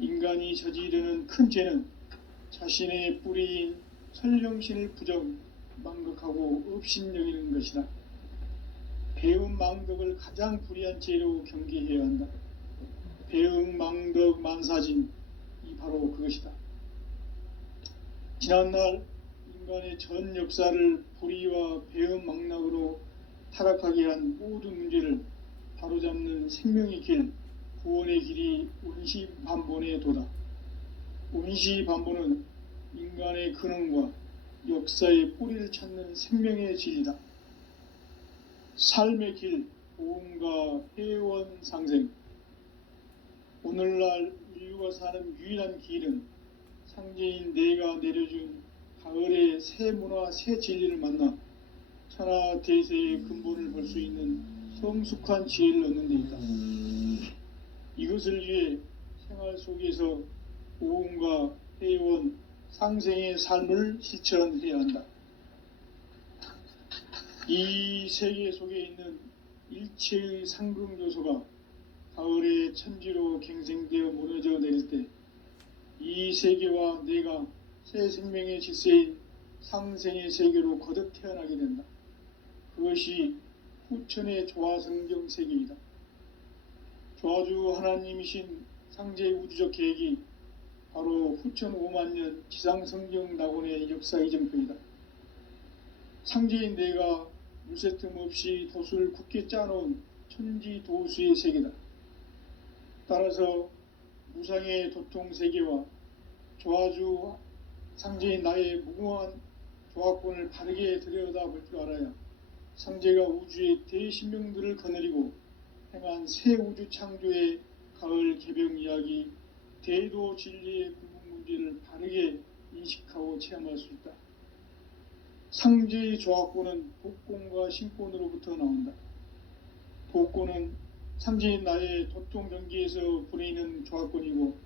인간이 저지르는 큰 죄는 자신의 뿌리인 설령신을 부정 망극하고 업신여기는 것이다. 배음 망덕을 가장 불의한 죄로 경계해야 한다. 배음 망덕 만사진, 이 바로 그것이다. 지난날 인간의 전 역사를 불의와 배음 망락으로 타락하게 한 모든 문제를 바로잡는 생명의 길, 구원의 길이 운시반본의 도다. 운시반본은 인간의 근원과 역사의 뿌리를 찾는 생명의 진리다. 삶의 길, 보험과 회원 상생. 오늘날 인류가 사는 유일한 길은 상제인 내가 내려준 가을의 새 문화, 새 진리를 만나 천하 대세의 근본을 볼 수 있는 성숙한 지혜를 얻는 데 있다. 이것을 위해 생활 속에서 보험과 회원, 상생의 삶을 실천해야 한다. 이 세계 속에 있는 일체의 상금 요소가 가을의 천지로 갱생되어 무너져 내릴 때 이 세계와 내가 새 생명의 질서인 상생의 세계로 거듭 태어나게 된다. 그것이 후천의 조화성경 세계이다. 조화주 하나님이신 상제의 우주적 계획이 바로 후천 5만년 지상성경 낙원의 역사 이정표이다. 상제인 내가 물새 틈 없이 도수를 굳게 짜놓은 천지도수의 세계다. 따라서 무상의 도통 세계와 조화주 상제인 나의 무궁한 조화권을 바르게 들여다볼 줄 알아야 상제가 우주의 대신명들을 거느리고 행한 새 우주 창조의 가을 개벽 이야기, 대도 진리의 궁극 문제를 바르게 인식하고 체험할 수 있다. 상제의 조화권은 복권과 신권으로부터 나온다. 복권은 상제인 나의 도통 경계에서 부리는 조화권이고,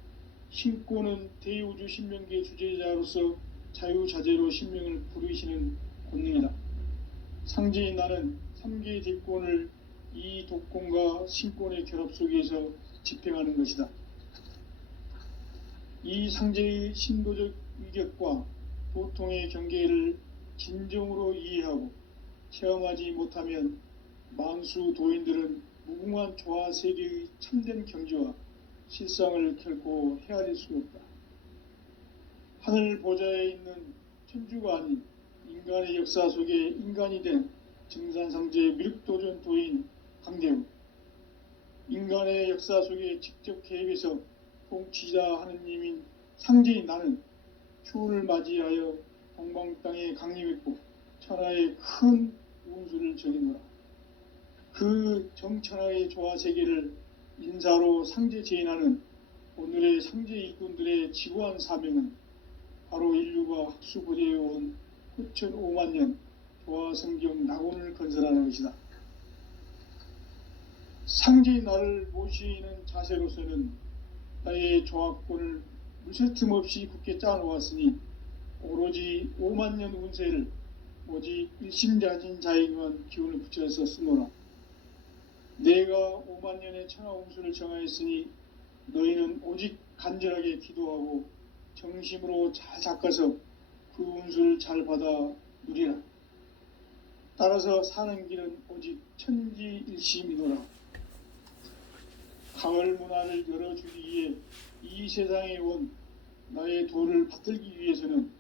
신권은 대우주 신명계 주제자로서 자유자재로 신명을 부르시는 권능이다. 상제인 나는 3개의 대권을 이 독권과 신권의 결합 속에서 집행하는 것이다. 이 상제의 신도적 위격과 도통의 경계를 진정으로 이해하고 체험하지 못하면 만수 도인들은 무궁한 조화 세계의 참된 경지와 실상을 결코 헤아릴 수 없다. 하늘 보좌에 있는 천주가 아닌 인간의 역사 속에 인간이 된 증산상제의 미륵도전 도인 강대우, 인간의 역사 속에 직접 개입해서 통치자 하느님인 상제인 나는 추운을 맞이하여 동방 땅에 강림했고 천하의 큰 운수를 적이노라. 그 정천하의 조화 세계를 인사로 상제 제인하는 오늘의 상제 일꾼들의 지구한 사명은 바로 인류가 학수고대해온 후천 5만년 조화성경 낙원을 건설하는 것이다. 상제의 나를 모시는 자세로서는 나의 조화권을 물새틈 없이 굳게 짜놓았으니 오로지 5만년 운세를 오직 일심자진 자에게만 기운을 붙여서 쓰노라. 내가 5만년의 천하 운수를 정하였으니 너희는 오직 간절하게 기도하고 정심으로 잘 닦아서 그 운수를 잘 받아 누리라. 따라서 사는 길은 오직 천지일심이노라. 가을 문화를 열어주기 위해 이 세상에 온 나의 도를 받들기 위해서는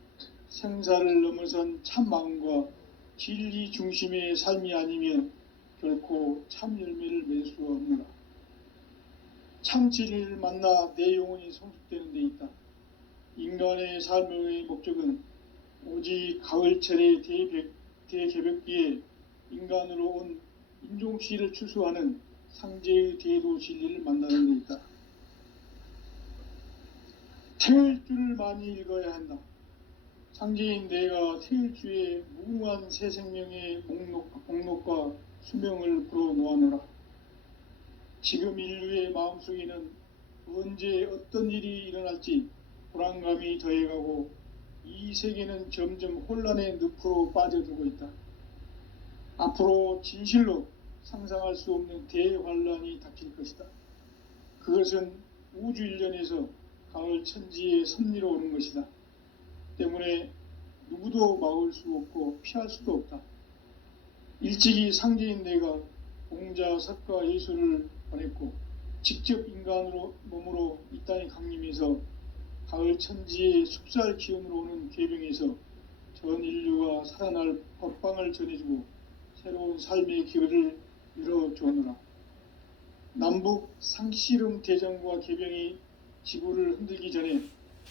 생사를 넘어선 참 마음과 진리 중심의 삶이 아니면 결코 참 열매를 맺을 수가 없노라. 참 진리를 만나 내 영혼이 성숙되는 데 있다. 인간의 삶의 목적은 오직 가을철의 대개벽기에 인간으로 온 인종씨를 추수하는 상제의 대도 진리를 만나는 데 있다. 태일주를 많이 읽어야 한다. 상제인 내가 태일주의 무궁한 새 생명의 목록과 수명을 불어놓아노라. 지금 인류의 마음속에는 언제 어떤 일이 일어날지 불안감이 더해가고 이 세계는 점점 혼란의 늪으로 빠져들고 있다. 앞으로 진실로 상상할 수 없는 대환란이 닥칠 것이다. 그것은 우주 일련에서 가을 천지의 섭리로 오는 것이다. 때문에 누구도 막을 수 없고 피할 수도 없다. 일찍이 상제인 내가 공자, 석가, 예수를 보냈고 직접 인간으로 몸으로 이 땅에 강림해서 가을 천지의 숲살 기운으로 오는 계병에서 전 인류가 살아날 법방을 전해주고 새로운 삶의 길을 열어주오노라. 남북 상씨름 대전과 계병이 지구를 흔들기 전에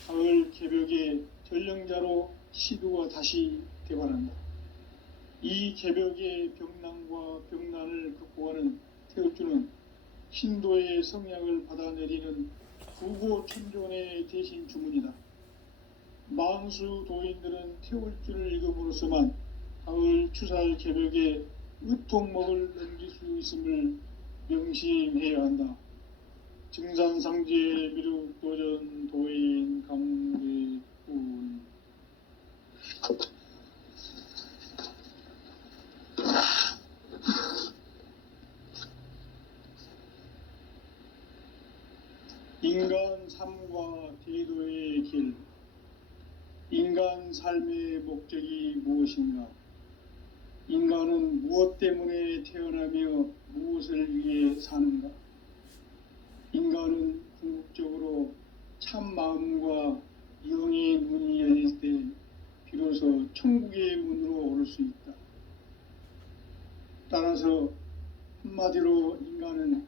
가을 개벽의 전령자로 시두가 다시 대관한다. 이 개벽의 병난과 병난을 극복하는 태울주는 신도의 성약을 받아내리는 구고천존의 대신 주문이다. 망수 도인들은 태울주를 읽음으로써만 가을 추살 개벽의 으통목을 넘길 수 있음을 명심해야 한다. 증산상제 미륵도전 도인 강대군. 인간 삶과 대도의 길. 인간 삶의 목적이 무엇인가? 인간은 무엇 때문에 태어나며 무엇을 위해 사는가? 인간은 궁극적으로 참 마음과 영의 문이 열릴 때 비로소 천국의 문으로 오를 수 있다. 따라서 한마디로 인간은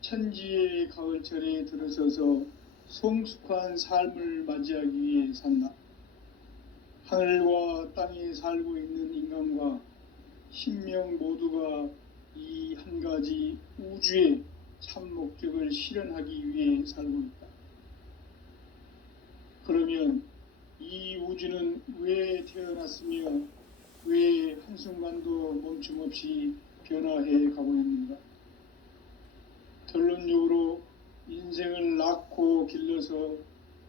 천지의 가을철에 들어서서 성숙한 삶을 맞이하기 위해 산다. 하늘과 땅에 살고 있는 인간과 신명 모두가 이 한 가지 우주의 참 목적을 실현하기 위해 살고 있다. 그러면 이 우주는 왜 태어났으며 왜 한순간도 멈춤없이 변화해 가고 있는가? 결론적으로 인생을 낳고 길러서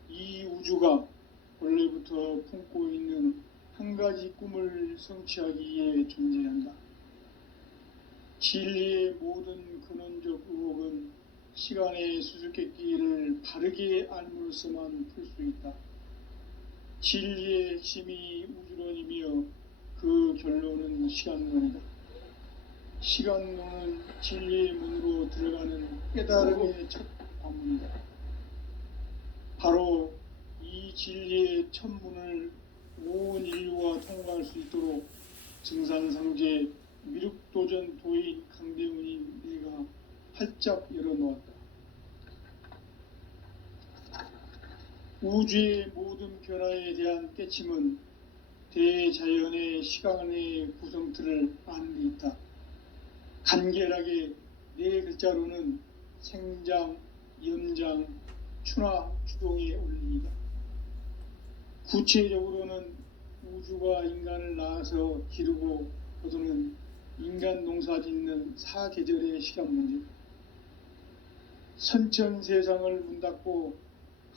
이 우주가 원래부터 품고 있는 한 가지 꿈을 성취하기 위해 존재한다. 진리의 모든 근원적 의혹은 시간의 수수께끼를 바르게 알므로써만 풀 수 있다. 진리의 핵심이 우주론이며 그 결론은 시간론이다. 시간론은 진리의 문으로 들어가는 깨달음의 첫 관문이다. 바로 이 진리의 첫 문을 온 인류가 통과할 수 있도록 증산상제 미륵도전 도인 강대훈이 내가 활짝 열어놓았다. 우주의 모든 변화에 대한 깨침은 대자연의 시간의 구성틀을 아는 데 있다. 간결하게 네 글자로는 생장, 염장, 추나 추동에 올립니다. 구체적으로는 우주가 인간을 낳아서 기르고 거두는 인간 농사 짓는 사계절의 시간 문제. 선천 세상을 문 닫고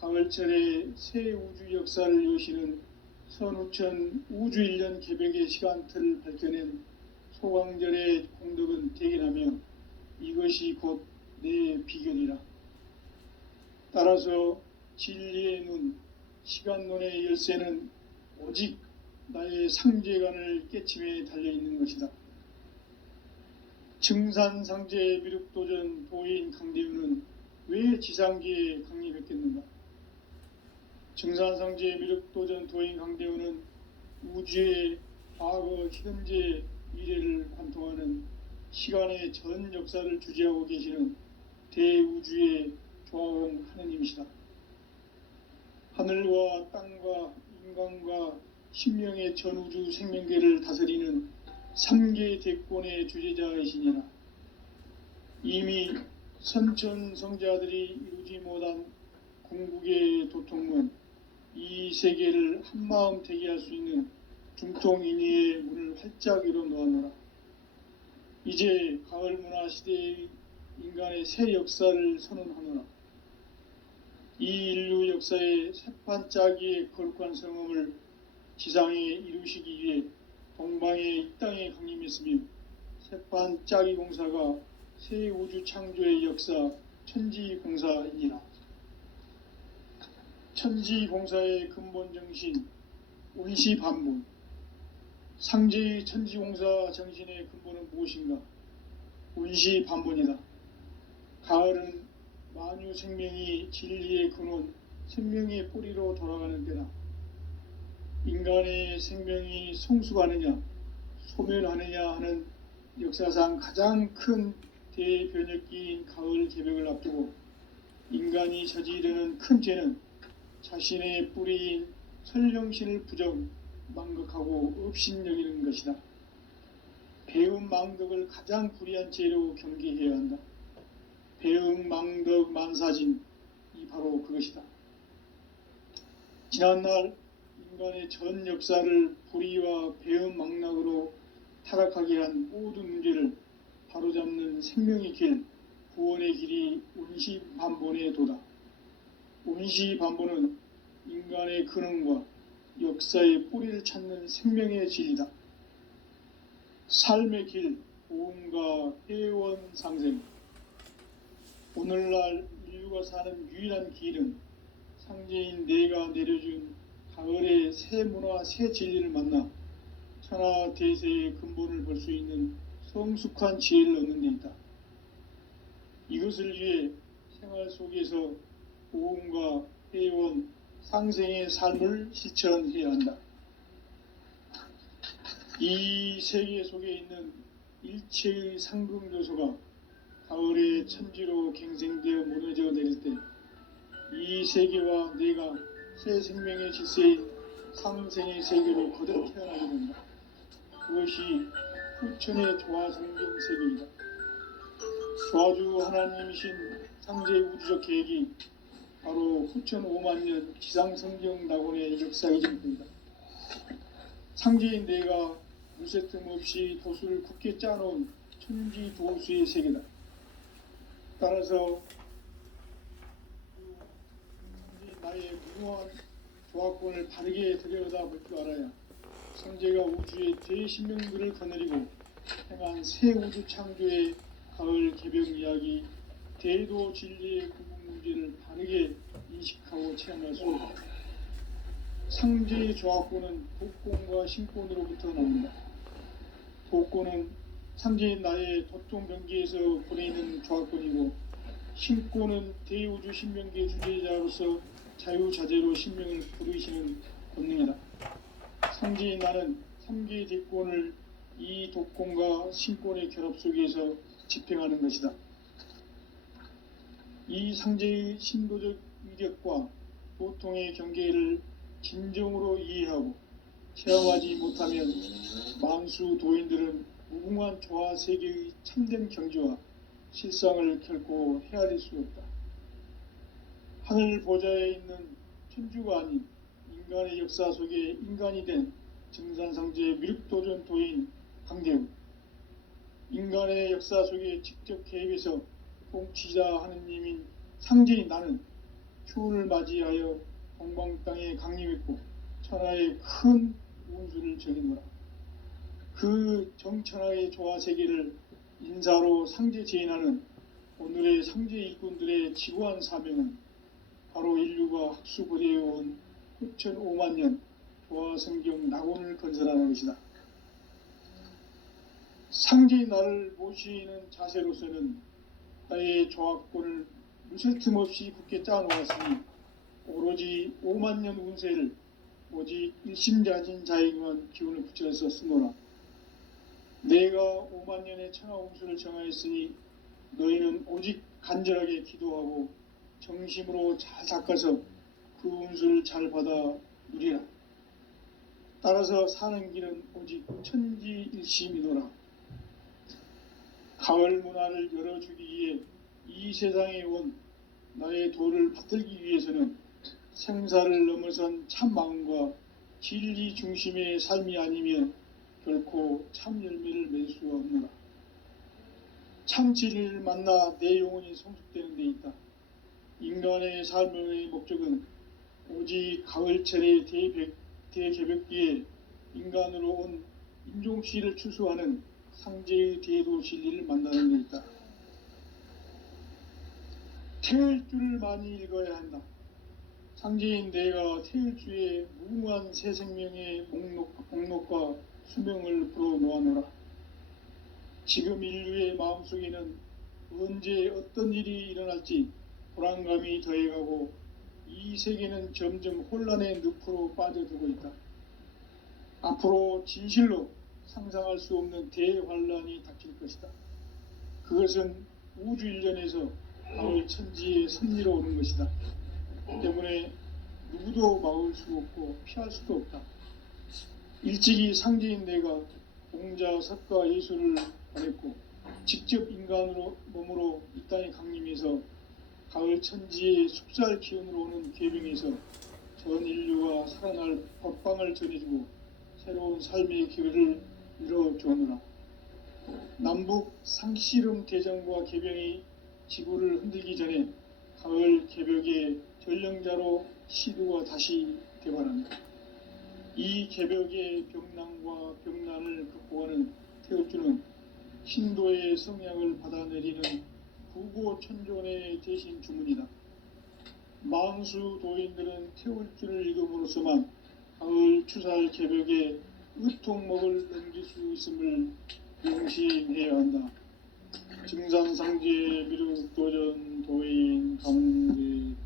가을철에 새 우주 역사를 여시는 선우천 우주일년 개벽의 시간틀을 밝혀낸 소강절의 공덕은 대견하며 이것이 곧 내 비결이라. 따라서 진리의 눈, 시간론의 열쇠는 오직 나의 상제관을 깨침에 달려있는 것이다. 증산상제 미륵도전 도인 강대우는 왜 지상기에 강림했겠는가? 증산상제 미륵도전 도인 강대우는 우주의 과거, 현재, 미래를 관통하는 시간의 전 역사를 주재하고 계시는 대우주의 조화원 하느님이시다. 하늘과 땅과 인간과 신명의 전우주 생명계를 다스리는 3계 대권의 주재자이시니라. 이미 선천성자들이 이루지 못한 궁극의 도통문, 이 세계를 한마음 되게 할 수 있는 중통인의의 문을 활짝 열어 놓았노라. 이제 가을 문화 시대의 인간의 새 역사를 선언하노라. 이 인류 역사의 새판짜기의 거룩한 성음을 지상에 이루시기 위해 동방의 이 땅에 강림했으며 새판짜기 공사가 새 우주 창조의 역사 천지공사이니라. 천지공사의 근본 정신 온시반문. 상제의 천지공사 정신의 근본은 무엇인가? 온시반문이다. 가을은 만유 생명이 진리의 근원, 생명의 뿌리로 돌아가는 때다. 인간의 생명이 성숙하느냐, 소멸하느냐 하는 역사상 가장 큰 대변혁기인 가을 개벽을 앞두고 인간이 저지르는 큰 죄는 자신의 뿌리인 설령신을 부정, 망극하고 업신여기는 것이다. 배음 망덕을 가장 불의한 죄로 경계해야 한다. 배음 망덕 만사진, 이 바로 그것이다. 지난날 인간의 전 역사를 불의와 배음 망락으로 타락하게 한 모든 문제를 바로잡는 생명의 길, 구원의 길이 온시반본의 도다. 온시반본은 인간의 근원과 역사의 뿌리를 찾는 생명의 진리다. 삶의 길, 보험과 회원상생. 오늘날 인류가 사는 유일한 길은 상제인 내가 내려준 가을의 새 문화, 새 진리를 만나 천하 대세의 근본을 볼 수 있는 성숙한 지혜를 얻는 데 있다. 이것을 위해 생활 속에서 보험과 회원, 상생의 삶을 실천해야 한다. 이 세계 속에 있는 일체의 상금 요소가 가을의 천지로 갱생되어 무너져 내릴 때 이 세계와 내가 새 생명의 질서인 상생의 세계로 거듭 태어나게 된다. 그것이 후천의 조화성경 세계이다. 조화주 하나님이신 상제의 우주적 계획이 바로 후천 5만년 지상성경 낙원의 역사이실 뿐이다. 상제인 내가 무쇠 틈 없이 도수를 굳게 짜놓은 천지도수의 세계다. 따라서 나의 무모한 조합권을 바르게 들여다볼 줄 알아야 성제가 우주의 대신명들을 거느리고 행한 새 우주 창조의 가을 개벽 이야기, 대도 진리의 구분 문제를 바르게 인식하고 체험할 수 있다. 상제의 조합권은 독권과 신권으로부터 나온다. 독권은 상제인 나의 도통병기에서 보내는 조합권이고, 신권은 대우주 신명계 주제자로서 자유자재로 신명을 부르시는 권능이다. 상제인 나는 3계 대권을 이 독권과 신권의 결합 속에서 집행하는 것이다. 이 상제의 신도적 위력과 보통의 경계를 진정으로 이해하고 체험하지 못하면 만수 도인들은 무궁한 조화 세계의 참된 경지와 실상을 결코 헤아릴 수 없다. 하늘 보좌에 있는 천주가 아닌 인간의 역사 속에 인간이 된 증산상제 미륵도전 도인 강대우, 인간의 역사 속에 직접 개입해서 통치자 하느님인 상제인 나는 추운을 맞이하여 동방 땅에 강림했고 천하의 큰 운수를 저리노라. 그 정천하의 조화 세계를 인사로 상제 제인하는 오늘의 상제 일꾼들의 지구한 사명은 바로 인류가 학수고대해온 후천 5만년 도화성경 낙원을 건설하는 것이다. 상제의 나를 모시는 자세로서는 나의 조합권을 무설틈 없이 굳게 짜놓았으니 오로지 5만년 운세를 오직 일심자진 자에게만 기운을 붙여서 쓰노라. 내가 5만년의 천하운수를 정하였으니 너희는 오직 간절하게 기도하고 정심으로 잘 닦아서 그 운수를 잘 받아 누리라. 따라서 사는 길은 오직 천지일심이노라. 가을 문화를 열어주기 위해 이 세상에 온 나의 도를 받들기 위해서는 생사를 넘어선 참 마음과 진리 중심의 삶이 아니면 결코 참 열매를 맺을 수가 없노라. 참 진리를 만나 내 영혼이 성숙되는 데 있다. 인간의 삶의 목적은 오직 가을철의 대개벽기에 인간으로 온 인종시를 추수하는 상제의 대도 진리를 만나는 데 있다. 태을주를 많이 읽어야 한다. 상제인 내가 태을주의 무궁한 새 생명의 목록과 수명을 불어놓아노라. 지금 인류의 마음속에는 언제 어떤 일이 일어날지 불안감이 더해가고 이 세계는 점점 혼란의 늪으로 빠져들고 있다. 앞으로 진실로 상상할 수 없는 대환란이 닥칠 것이다. 그것은 우주 일련에서 가을 천지의 섭리로 오는 것이다. 때문에 누구도 막을 수 없고 피할 수도 없다. 일찍이 상제인 내가 공자, 석가, 예수를 보냈고 직접 인간으로 몸으로 이 땅에 강림해서 가을 천지의 숙살 기운으로 오는 계명에서 전 인류가 살아날 법방을 전해주고 새로운 삶의 기회를 이뤄주오노라. 남북 상씨름 대전과 개병이 지구를 흔들기 전에 가을 개벽의 전령자로 시두가 다시 되관한다. 이 개벽의 병난과 병난을 극복하는 태울주는 신도의 성향을 받아내리는 부고천존의 대신 주문이다. 망수 도인들은 태울주를 읽음으로써만 가을 추살 개벽에 의통목을 넘길 수 있음을 명심해야 한다. 증산상제 미륵도전 도인 강대훈.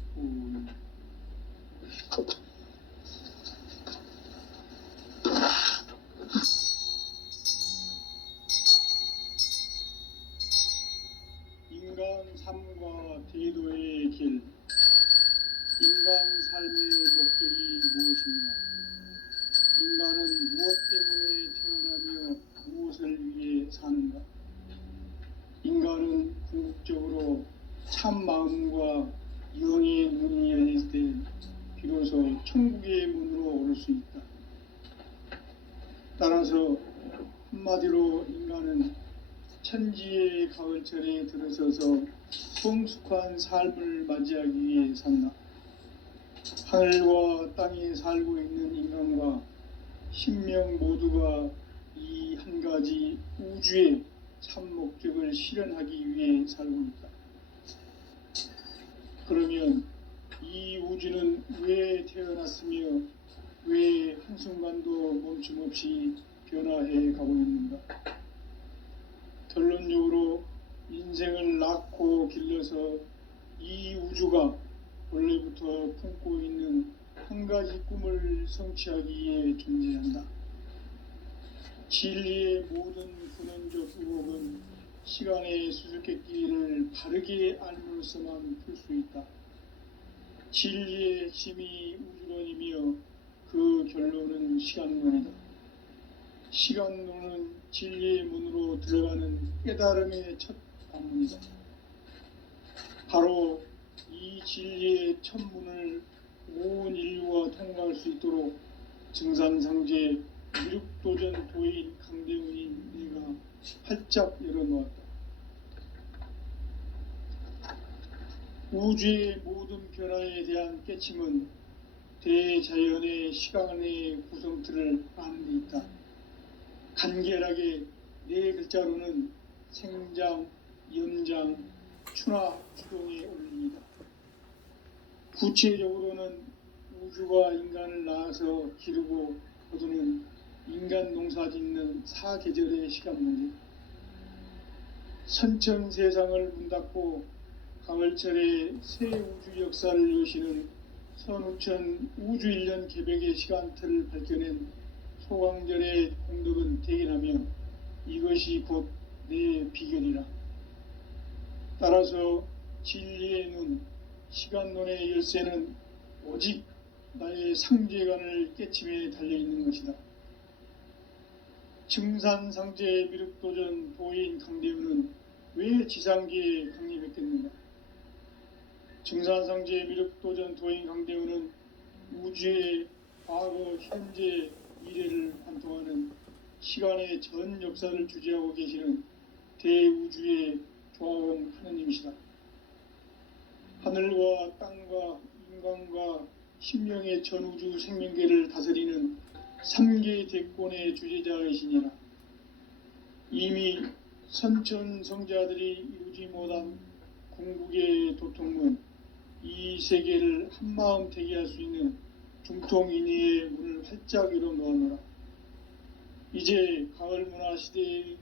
인간 삶과 대도의 길. 인간 삶의 목적이 무엇인가? 인간은 무엇 때문에 태어나며 무엇을 위해 사는가? 인간은 궁극적으로 참 마음과 영의 문이 열릴 때 비로소 천국의 문으로 오를 수 있다. 따라서 한마디로 인간은 천지의 가을철에 들어서서 성숙한 삶을 맞이하기 위해 산다. 하늘과 땅에 살고 있는 인간과 신명 모두가 이 한 가지 우주의 참 목적을 실현하기 위해 살고 있다. 그러면 이 우주는 왜 태어났으며 왜 한순간도 멈춤없이 변화해 가고 있는가? 결론적으로 인생을 낳고 길러서 이 우주가 원래부터 품고 있는 한 가지 꿈을 성취하기 위해 존재한다. 진리의 모든 근원적 의혹은 시간의 수수께끼를 바르게 알므로서만 풀 수 있다. 진리의 핵심이 우주론이며 그 결론은 시간론이다. 시간론은 진리의 문으로 들어가는 깨달음의 첫 방문이다. 바로 이 진리의 첫 문을 온 인류가 통과할 수 있도록 증산상제 미륵도전 도인 강대훈이 내가 활짝 열어놓았다. 우주의 모든 변화에 대한 깨침은 대자연의 시간의 구성틀을 아는 데 있다. 간결하게 네 글자로는 생장, 연장, 추나, 추동의 원리이다. 구체적으로는 우주가 인간을 낳아서 기르고 거두는 인간 농사 짓는 사계절의 시간 문제, 선천 세상을 문 닫고 가을철에 새 우주 역사를 여시는 선우천 우주 1년 개백의 시간틀을 밝혀낸 소강절의 공덕은 대견하며 이것이 곧 내 비결이라. 따라서 진리의 눈, 시간론의 열쇠는 오직 나의 상제관을 깨침에 달려있는 것이다. 증산상제 미륵도전 도인 강대우는 왜 지상계에 강림했겠는가? 증산상제 미륵도전 도인 강대우는 우주의 과거, 현재, 미래를 관통하는 시간의 전 역사를 주재하고 계시는 대우주의 조화원 하느님이시다. 하늘과 땅과 인간과 신명의 전우주 생명계를 다스리는 3계 대권의 주재자이시니라. 이미 선천성자들이 이루지 못한 궁극의 도통문, 이 세계를 한마음 되게 할 수 있는 중통인의의 문을 활짝 열어 놓아노라. 이제 가을 문화 시대의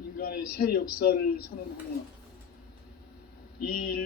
인간의 새 역사를 선언하노라. 이